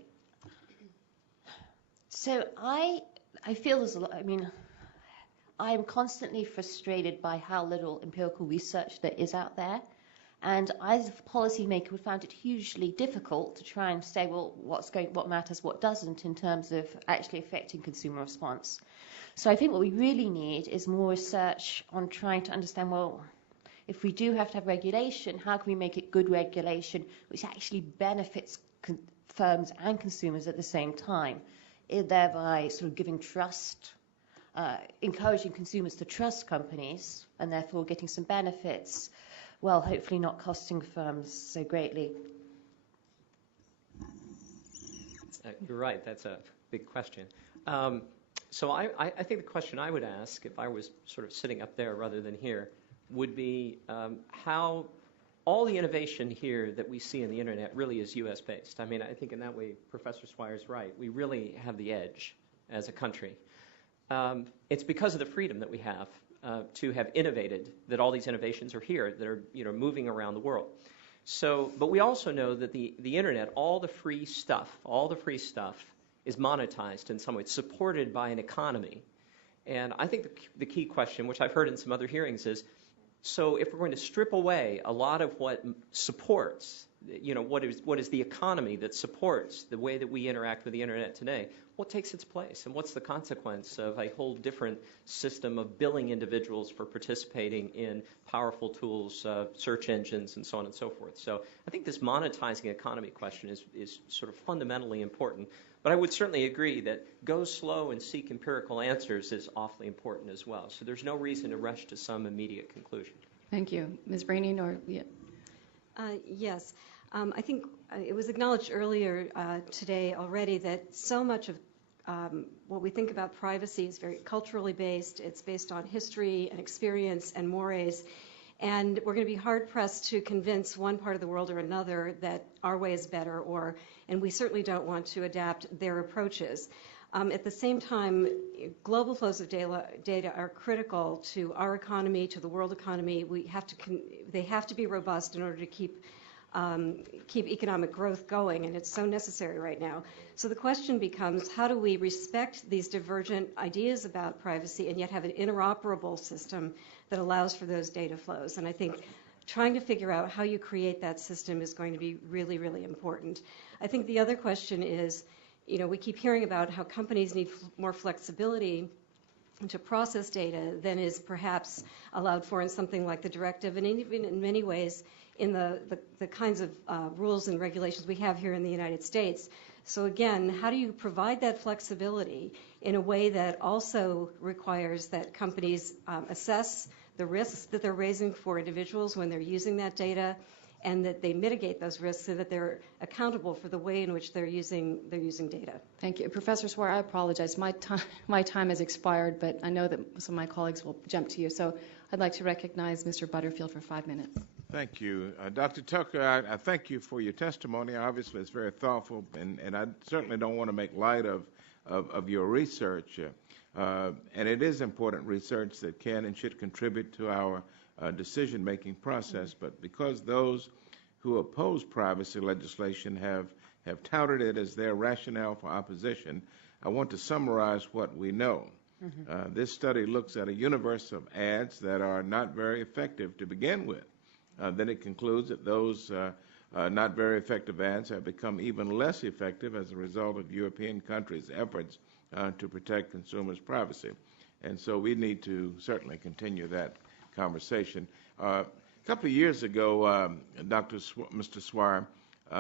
So I feel there's a lot, I'm constantly frustrated by how little empirical research there is out there. And I, as a policymaker, would find it hugely difficult to try and say, well, what matters, what doesn't, in terms of actually affecting consumer response. So I think what we really need is more research on trying to understand, well, if we do have to have regulation, how can we make it good regulation which actually benefits firms and consumers at the same time, thereby sort of giving trust, encouraging consumers to trust companies, and therefore getting some benefits, well, hopefully not costing firms so greatly. You're right. That's a big question. So I think the question I would ask, if I was sort of sitting up there rather than here, would be how all the innovation here that we see in the Internet really is U.S.-based. I mean, I think in that way, Professor Swire's right. We really have the edge as a country. It's because of the freedom that we have to have innovated that all these innovations are here that are moving around the world. So, but we also know that the Internet, all the free stuff is monetized in some way. It's supported by an economy. And I think the key question, which I've heard in some other hearings, is, so if we're going to strip away a lot of what supports, what is the economy that supports the way that we interact with the Internet today, what takes its place? And what's the consequence of a whole different system of billing individuals for participating in powerful tools, search engines, and so on and so forth? So I think this monetizing economy question is sort of fundamentally important. But I would certainly agree that go slow and seek empirical answers is awfully important as well. So there's no reason to rush to some immediate conclusion. Thank you. Ms. Brainy, Yes. I think it was acknowledged earlier today already that so much of what we think about privacy is very culturally based. It's based on history and experience and mores. And we're going to be hard-pressed to convince one part of the world or another that our way is better, and we certainly don't want to adapt their approaches. At the same time, global flows of data are critical to our economy, to the world economy. They have to be robust in order to keep economic growth going, and it's so necessary right now. So the question becomes, how do we respect these divergent ideas about privacy and yet have an interoperable system that allows for those data flows? And I think trying to figure out how you create that system is going to be really, really important. I think the other question is, we keep hearing about how companies need more flexibility to process data than is perhaps allowed for in something like the directive, and even in many ways in the kinds of rules and regulations we have here in the United States. So again, how do you provide that flexibility in a way that also requires that companies assess the risks that they're raising for individuals when they're using that data, and that they mitigate those risks so that they're accountable for the way in which they're using data. Thank you. Professor Swire, I apologize. My time has expired, but I know that some of my colleagues will jump to you. So I'd like to recognize Mr. Butterfield for 5 minutes. Thank you. Dr. Tucker, I thank you for your testimony. Obviously, it's very thoughtful, and I certainly don't want to make light of your research. And it is important research that can and should contribute to our decision-making process. But because those who oppose privacy legislation have touted it as their rationale for opposition, I want to summarize what we know. This study looks at a universe of ads that are not very effective to begin with. Then it concludes that those not very effective ads have become even less effective as a result of European countries' efforts to protect consumers' privacy. And so we need to certainly continue that conversation. A couple of years ago, Mr. Swire,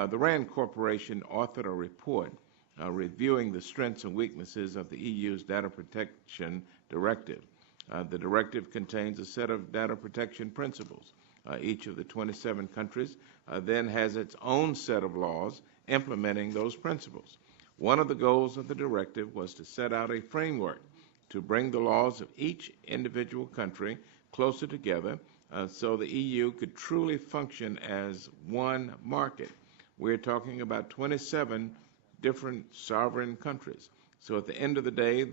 the RAND Corporation authored a report reviewing the strengths and weaknesses of the EU's data protection directive. The directive contains a set of data protection principles. Each of the 27 countries then has its own set of laws implementing those principles. One of the goals of the directive was to set out a framework to bring the laws of each individual country closer together so the EU could truly function as one market. We're talking about 27 different sovereign countries. So at the end of the day,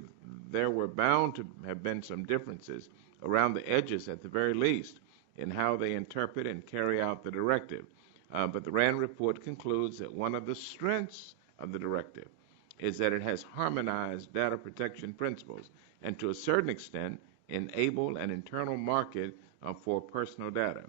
there were bound to have been some differences around the edges at the very least in how they interpret and carry out the directive. But the RAND report concludes that one of the strengths of the directive is that it has harmonized data protection principles and to a certain extent enable an internal market for personal data.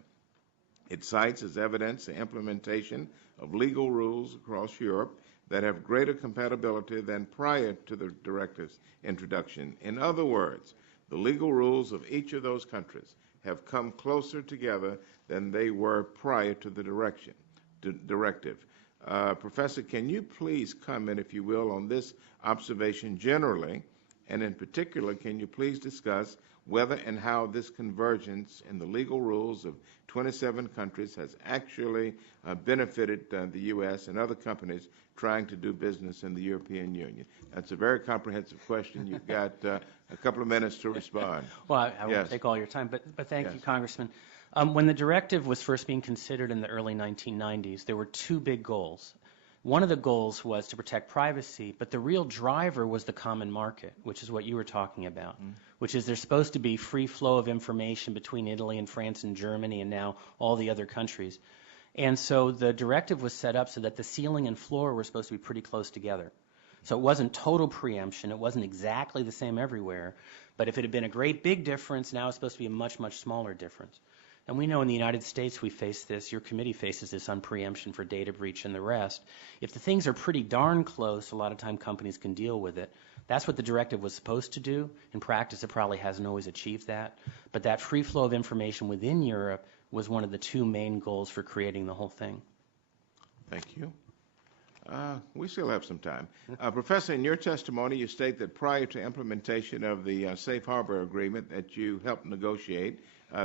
It cites as evidence the implementation of legal rules across Europe that have greater compatibility than prior to the directive's introduction. In other words, the legal rules of each of those countries have come closer together than they were prior to the directive. Professor, can you please comment, if you will, on this observation generally, and in particular, can you please discuss whether and how this convergence in the legal rules of 27 countries has actually benefited the U.S. and other companies trying to do business in the European Union? That's a very comprehensive question. You've got a couple of minutes to respond. Well, I won't take all your time, but thank you, Congressman. When the directive was first being considered in the early 1990s, there were two big goals. One of the goals was to protect privacy, but the real driver was the common market, which is what you were talking about, which is there's supposed to be free flow of information between Italy and France and Germany and now all the other countries. And so the directive was set up so that the ceiling and floor were supposed to be pretty close together. So it wasn't total preemption. It wasn't exactly the same everywhere. But if it had been a great big difference, now it's supposed to be a much, much smaller difference. And we know in the United States we face this, your committee faces this on preemption for data breach and the rest. If the things are pretty darn close, a lot of time companies can deal with it. That's what the directive was supposed to do. In practice, it probably hasn't always achieved that. But that free flow of information within Europe was one of the two main goals for creating the whole thing. Thank you. We still have some time. Professor, in your testimony, you state that prior to implementation of the Safe Harbor Agreement that you helped negotiate,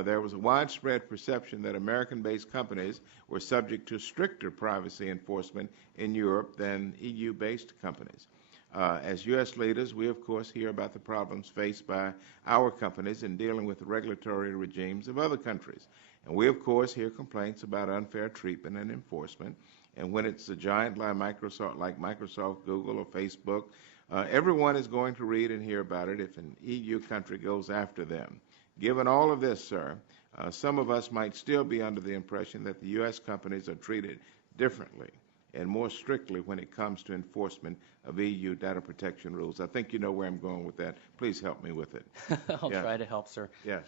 there was a widespread perception that American-based companies were subject to stricter privacy enforcement in Europe than EU-based companies. As U.S. leaders, we, of course, hear about the problems faced by our companies in dealing with the regulatory regimes of other countries. And we, of course, hear complaints about unfair treatment and enforcement. And when it's a giant like Microsoft, Google, or Facebook, everyone is going to read and hear about it if an EU country goes after them. Given all of this, sir, some of us might still be under the impression that the U.S. companies are treated differently and more strictly when it comes to enforcement of EU data protection rules. I think you know where I'm going with that. Please help me with it. I'll try to help, sir. Yes.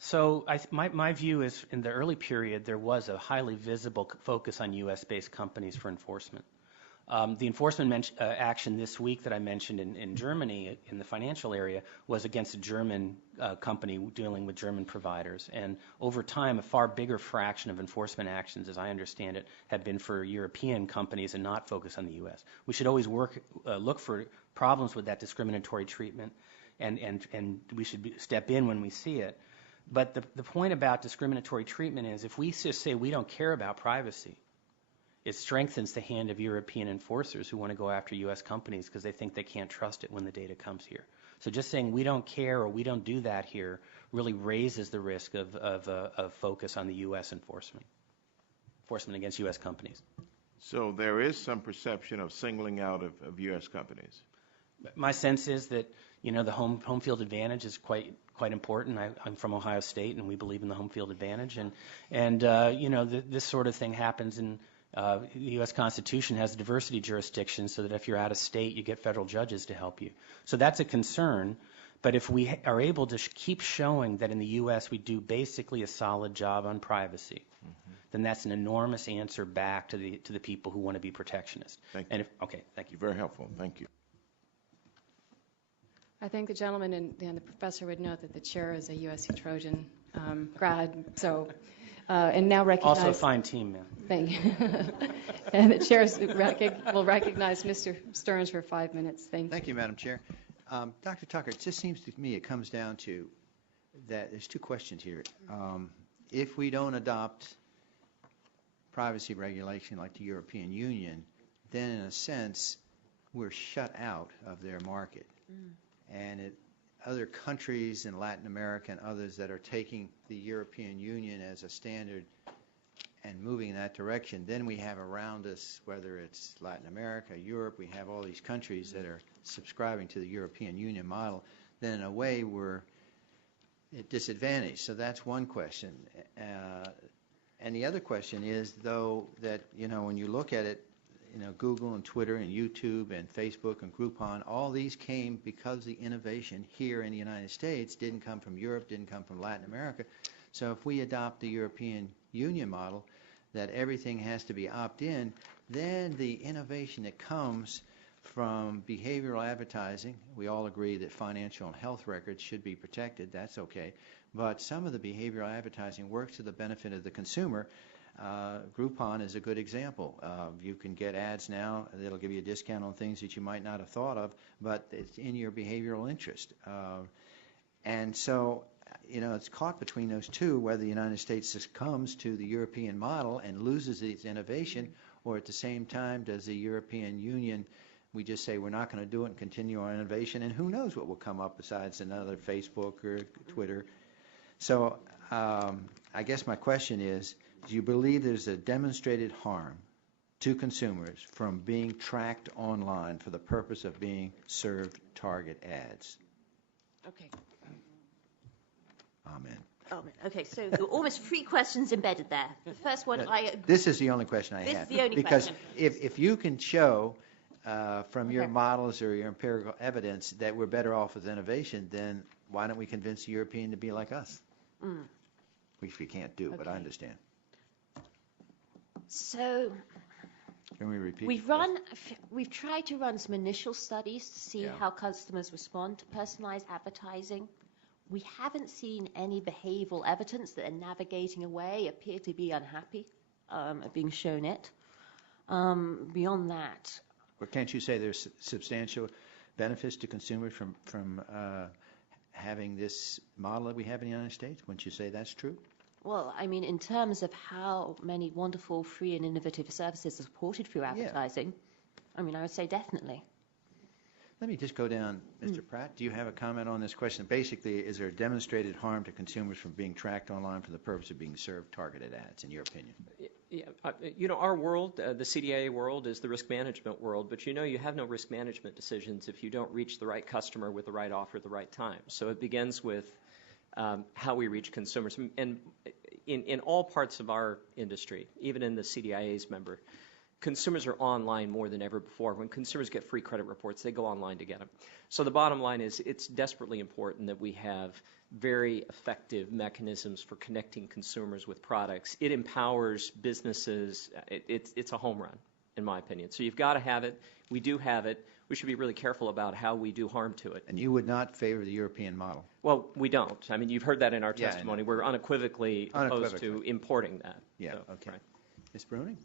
So my view is in the early period, there was a highly visible focus on U.S.-based companies for enforcement. The enforcement action this week that I mentioned in Germany in the financial area was against a German company dealing with German providers. And over time, a far bigger fraction of enforcement actions, as I understand it, have been for European companies and not focus on the U.S. We should always look for problems with that discriminatory treatment, and we should step in when we see it. But the point about discriminatory treatment is if we just say we don't care about privacy, it strengthens the hand of European enforcers who want to go after U.S. companies because they think they can't trust it when the data comes here. So just saying we don't care or we don't do that here really raises the risk of focus on the U.S. enforcement against U.S. companies. So there is some perception of singling out of U.S. companies. My sense is that, the home field advantage is quite important. I'm from Ohio State, and we believe in the home field advantage. And this sort of thing happens in the U.S. Constitution has a diversity jurisdiction so that if you're out of state, you get federal judges to help you. So that's a concern. But if we are able to keep showing that in the U.S. we do basically a solid job on privacy, then that's an enormous answer back to the people who want to be protectionist. Thank you. Thank you. Very helpful. Thank you. I think the gentleman and the professor would note that the chair is a USC Trojan grad, so and now recognize. Also a fine team, man. Thank you. And the chair will recognize Mr. Stearns for 5 minutes. Thank you. Thank you, Madam Chair. Dr. Tucker, it just seems to me it comes down to that there's two questions here. If we don't adopt privacy regulation like the European Union, then in a sense we're shut out of their market. And other countries in Latin America and others that are taking the European Union as a standard and moving in that direction, then we have around us, whether it's Latin America, Europe, we have all these countries that are subscribing to the European Union model, then in a way we're at disadvantage. So that's one question. And the other question is, though, that, when you look at it, Google and Twitter and YouTube and Facebook and Groupon, all these came because the innovation here in the United States didn't come from Europe, didn't come from Latin America. So if we adopt the European Union model, that everything has to be opt-in, then the innovation that comes from behavioral advertising, we all agree that financial and health records should be protected, that's okay, but some of the behavioral advertising works to the benefit of the consumer. Groupon is a good example. You can get ads now that'll give you a discount on things that you might not have thought of, but it's in your behavioral interest. And so, it's caught between those two, whether the United States succumbs to the European model and loses its innovation, or at the same time does the European Union, we just say we're not going to do it and continue our innovation, and who knows what will come up besides another Facebook or Twitter. So I guess my question is, do you believe there's a demonstrated harm to consumers from being tracked online for the purpose of being served target ads? Okay. Amen. Okay, so there were almost 3 questions embedded there. The first one, This is the only question I have. This is the only because question. If you can show from your models or your empirical evidence that we're better off with innovation, then why don't we convince the European to be like us? Which we can't do, but I understand. So Can we repeat? We've tried to run some initial studies to see how customers respond to personalized advertising. We haven't seen any behavioral evidence that they're navigating away, appear to be unhappy at being shown it. Beyond that. But can't you say there's substantial benefits to consumers from having this model that we have in the United States? Wouldn't you say that's true? Well, I mean, in terms of how many wonderful, free and innovative services are supported through advertising, I mean, I would say definitely. Let me just go down, Mr. Pratt. Do you have a comment on this question? Basically, is there a demonstrated harm to consumers from being tracked online for the purpose of being served targeted ads, in your opinion? Yeah, our world, the CDIA world, is the risk management world, but you have no risk management decisions if you don't reach the right customer with the right offer at the right time. So it begins with how we reach consumers. And in all parts of our industry, even in the CDIA's member, consumers are online more than ever before. When consumers get free credit reports, they go online to get them. So the bottom line is it's desperately important that we have very effective mechanisms for connecting consumers with products. It empowers businesses. It's a home run, in my opinion. So you've got to have it. We do have it. We should be really careful about how we do harm to it. And you would not favor the European model? Well, we don't. I mean, you've heard that in our testimony. We're unequivocally opposed to importing that. Yeah, so, okay. Right. Ms. Bruning?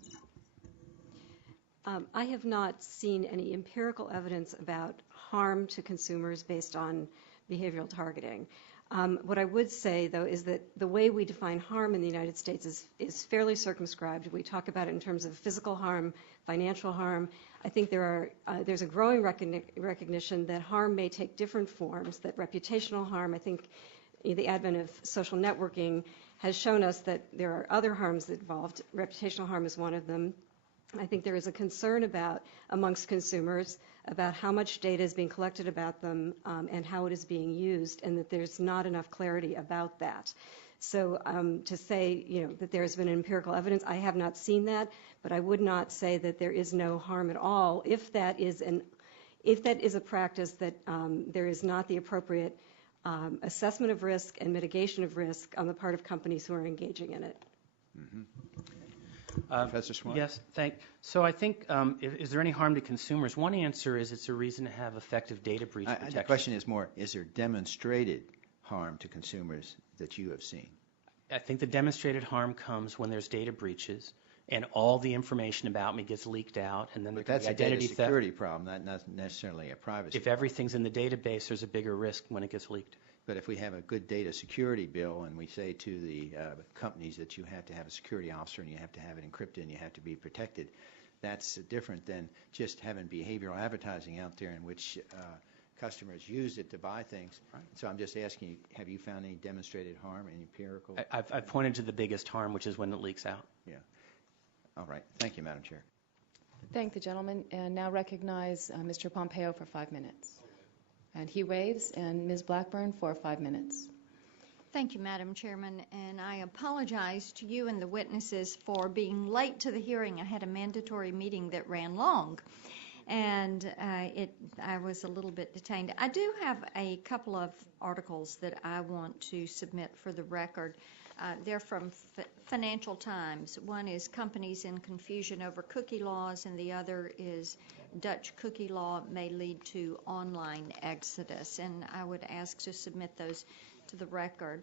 I have not seen any empirical evidence about harm to consumers based on behavioral targeting. What I would say, though, is that the way we define harm in the United States is fairly circumscribed. We talk about it in terms of physical harm, financial harm. I think there's a growing recognition that harm may take different forms, that reputational harm, I think the advent of social networking has shown us that there are other harms involved. Reputational harm is one of them. I think there is a concern amongst consumers about how much data is being collected about them and how it is being used, and that there's not enough clarity about that. So to say, that there has been empirical evidence, I have not seen that, but I would not say that there is no harm at all if that is a practice that there is not the appropriate assessment of risk and mitigation of risk on the part of companies who are engaging in it. Mm-hmm. Professor Swan? Yes, so I think, is there any harm to consumers? One answer is it's a reason to have effective data breach protection. The question is more, is there demonstrated harm to consumers that you have seen? I think the demonstrated harm comes when there's data breaches and all the information about me gets leaked out, and then But there's that's identity a theft. data security problem, not necessarily a privacy If problem. everything's in the database, there's a bigger risk when it gets leaked. But if we have a good data security bill and we say to the companies that you have to have a security officer and you have to have it encrypted and you have to be protected, that's different than just having behavioral advertising out there in which customers use it to buy things. Right. So I'm just asking you, have you found any demonstrated harm, any empirical? I've pointed to the biggest harm, which is when it leaks out. Yeah. All right. Thank you, Madam Chair. Thank the gentleman, and now recognize Mr. Pompeo for 5 minutes. And he waves, and Ms. Blackburn for 5 minutes. Thank you, Madam Chairman, and I apologize to you and the witnesses for being late to the hearing. I had a mandatory meeting that ran long, and I was a little bit detained. I do have a couple of articles that I want to submit for the record. They're from Financial Times. One is Companies in Confusion Over Cookie Laws, and the other is Dutch Cookie Law May Lead to Online Exodus. And I would ask to submit those to the record.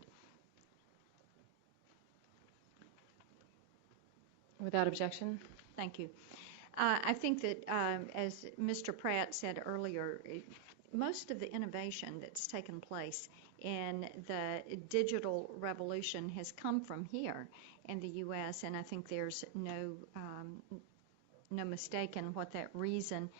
Without objection. Thank you. I think that, as Mr. Pratt said earlier, most of the innovation that's taken place in the digital revolution has come from here in the U.S., and I think there's no mistake in what that reason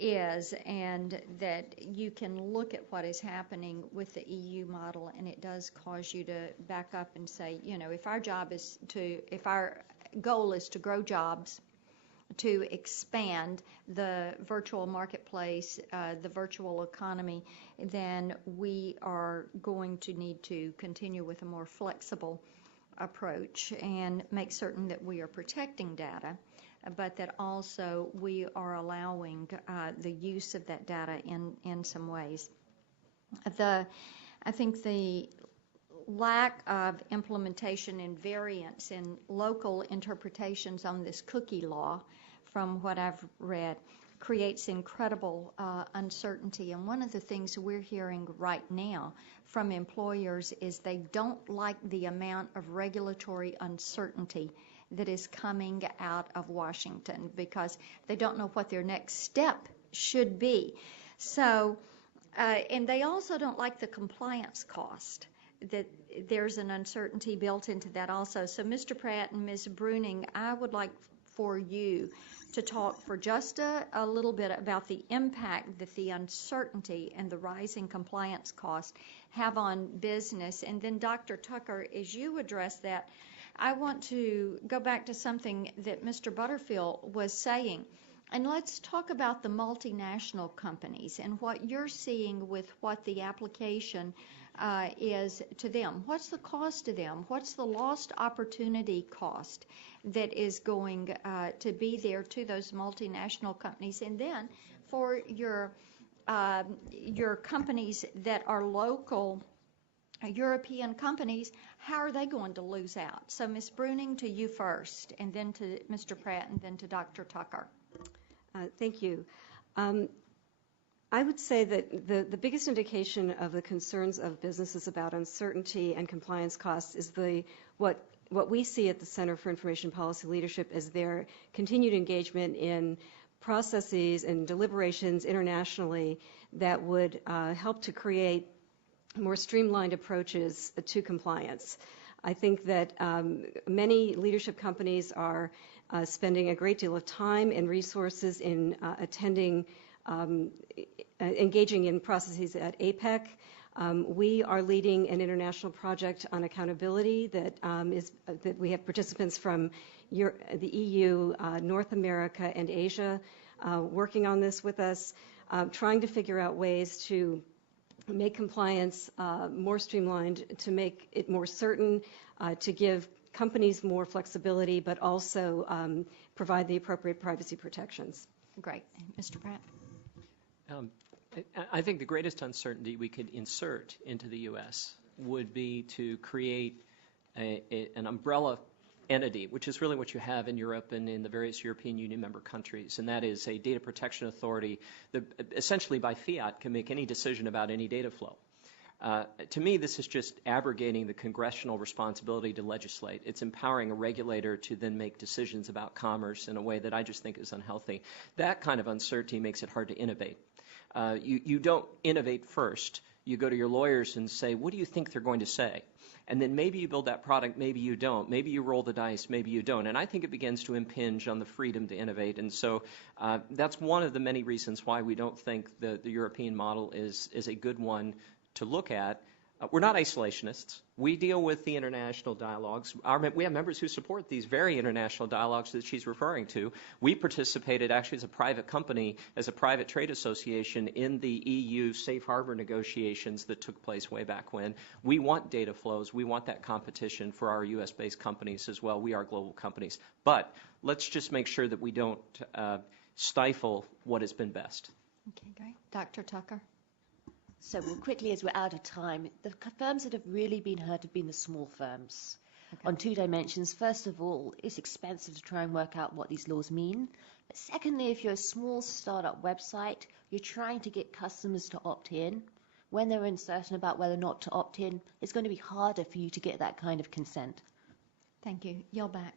is, and that you can look at what is happening with the EU model, and it does cause you to back up and say, if our goal is to grow jobs, to expand the virtual marketplace, the virtual economy, then we are going to need to continue with a more flexible approach and make certain that we are protecting data, but that also we are allowing the use of that data in some ways. I think the lack of implementation and variance in local interpretations on this cookie law, from what I've read, creates incredible uncertainty. And one of the things we're hearing right now from employers is they don't like the amount of regulatory uncertainty that is coming out of Washington because they don't know what their next step should be. So, and they also don't like the compliance cost, that there's an uncertainty built into that also. So, Mr. Pratt and Ms. Bruning, I would like for you to talk for just a little bit about the impact that the uncertainty and the rising compliance costs have on business. And then, Dr. Tucker, as you address that, I want to go back to something that Mr. Butterfield was saying. And let's talk about the multinational companies and what you're seeing with what the application is to them. What's the cost to them? What's the lost opportunity cost that is going to be there to those multinational companies? And then for your companies that are local European companies, how are they going to lose out? So, Ms. Bruning, to you first, and then to Mr. Pratt, and then to Dr. Tucker. Thank you. I would say that the biggest indication of the concerns of businesses about uncertainty and compliance costs is what we see at the Center for Information Policy Leadership as their continued engagement in processes and deliberations internationally that would help to create more streamlined approaches to compliance. I think that many leadership companies are spending a great deal of time and resources in engaging in processes at APEC. We are leading an international project on accountability that we have participants from the EU, North America, and Asia working on this with us, trying to figure out ways to make compliance more streamlined, to make it more certain, to give companies more flexibility, but also provide the appropriate privacy protections. Great. Mr. Pratt? I think the greatest uncertainty we could insert into the U.S. would be to create an umbrella entity, which is really what you have in Europe and in the various European Union member countries, and that is a data protection authority that essentially by fiat can make any decision about any data flow. To me, this is just abrogating the congressional responsibility to legislate. It's empowering a regulator to then make decisions about commerce in a way that I just think is unhealthy. That kind of uncertainty makes it hard to innovate. You don't innovate first. You go to your lawyers and say, what do you think they're going to say? And then maybe you build that product, maybe you don't. Maybe you roll the dice, maybe you don't. And I think it begins to impinge on the freedom to innovate. And so that's one of the many reasons why we don't think the European model is a good one to look at. We're not isolationists. We deal with the international dialogues. We have members who support these very international dialogues that she's referring to. We participated actually as a private company, as a private trade association in the EU safe harbor negotiations that took place way back when. We want data flows. We want that competition for our U.S.-based companies as well. We are global companies. But let's just make sure that we don't stifle what has been best. Okay, great. Dr. Tucker? So quickly, as we're out of time, the firms that have really been hurt have been the small firms on two dimensions. First of all, it's expensive to try and work out what these laws mean. But secondly, if you're a small startup website, you're trying to get customers to opt in. When they're uncertain about whether or not to opt in, it's going to be harder for you to get that kind of consent. Thank you. Yill back.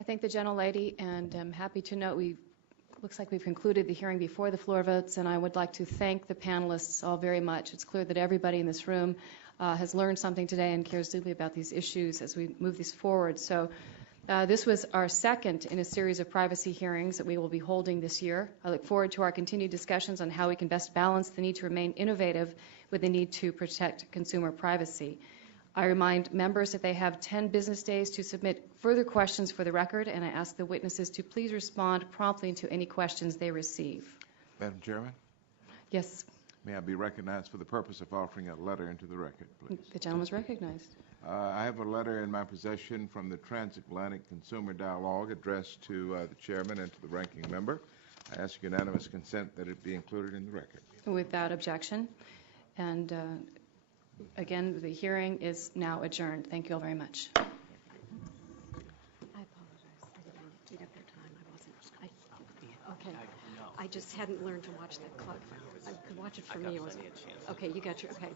I thank the gentlelady, and I'm happy to note looks like we've concluded the hearing before the floor votes, and I would like to thank the panelists all very much. It's clear that everybody in this room has learned something today and cares deeply about these issues as we move these forward. So this was our second in a series of privacy hearings that we will be holding this year. I look forward to our continued discussions on how we can best balance the need to remain innovative with the need to protect consumer privacy. I remind members that they have 10 business days to submit further questions for the record, and I ask the witnesses to please respond promptly to any questions they receive. Madam Chairman? Yes. May I be recognized for the purpose of offering a letter into the record, please? The gentleman is recognized. I have a letter in my possession from the Transatlantic Consumer Dialogue addressed to the chairman and to the ranking member. I ask unanimous consent that it be included in the record. Without objection. And again, the hearing is now adjourned. Thank you all very much. I apologize. I didn't want to eat up your time. Okay. I just hadn't learned to watch the clock. I could watch it from me. Okay, you got your, okay.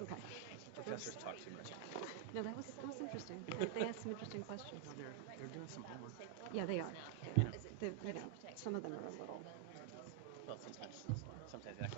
Okay. Professors talk too much. No, that was interesting. They asked some interesting questions. They're doing some homework. Yeah, they are. Some of them are a little. Well, sometimes they act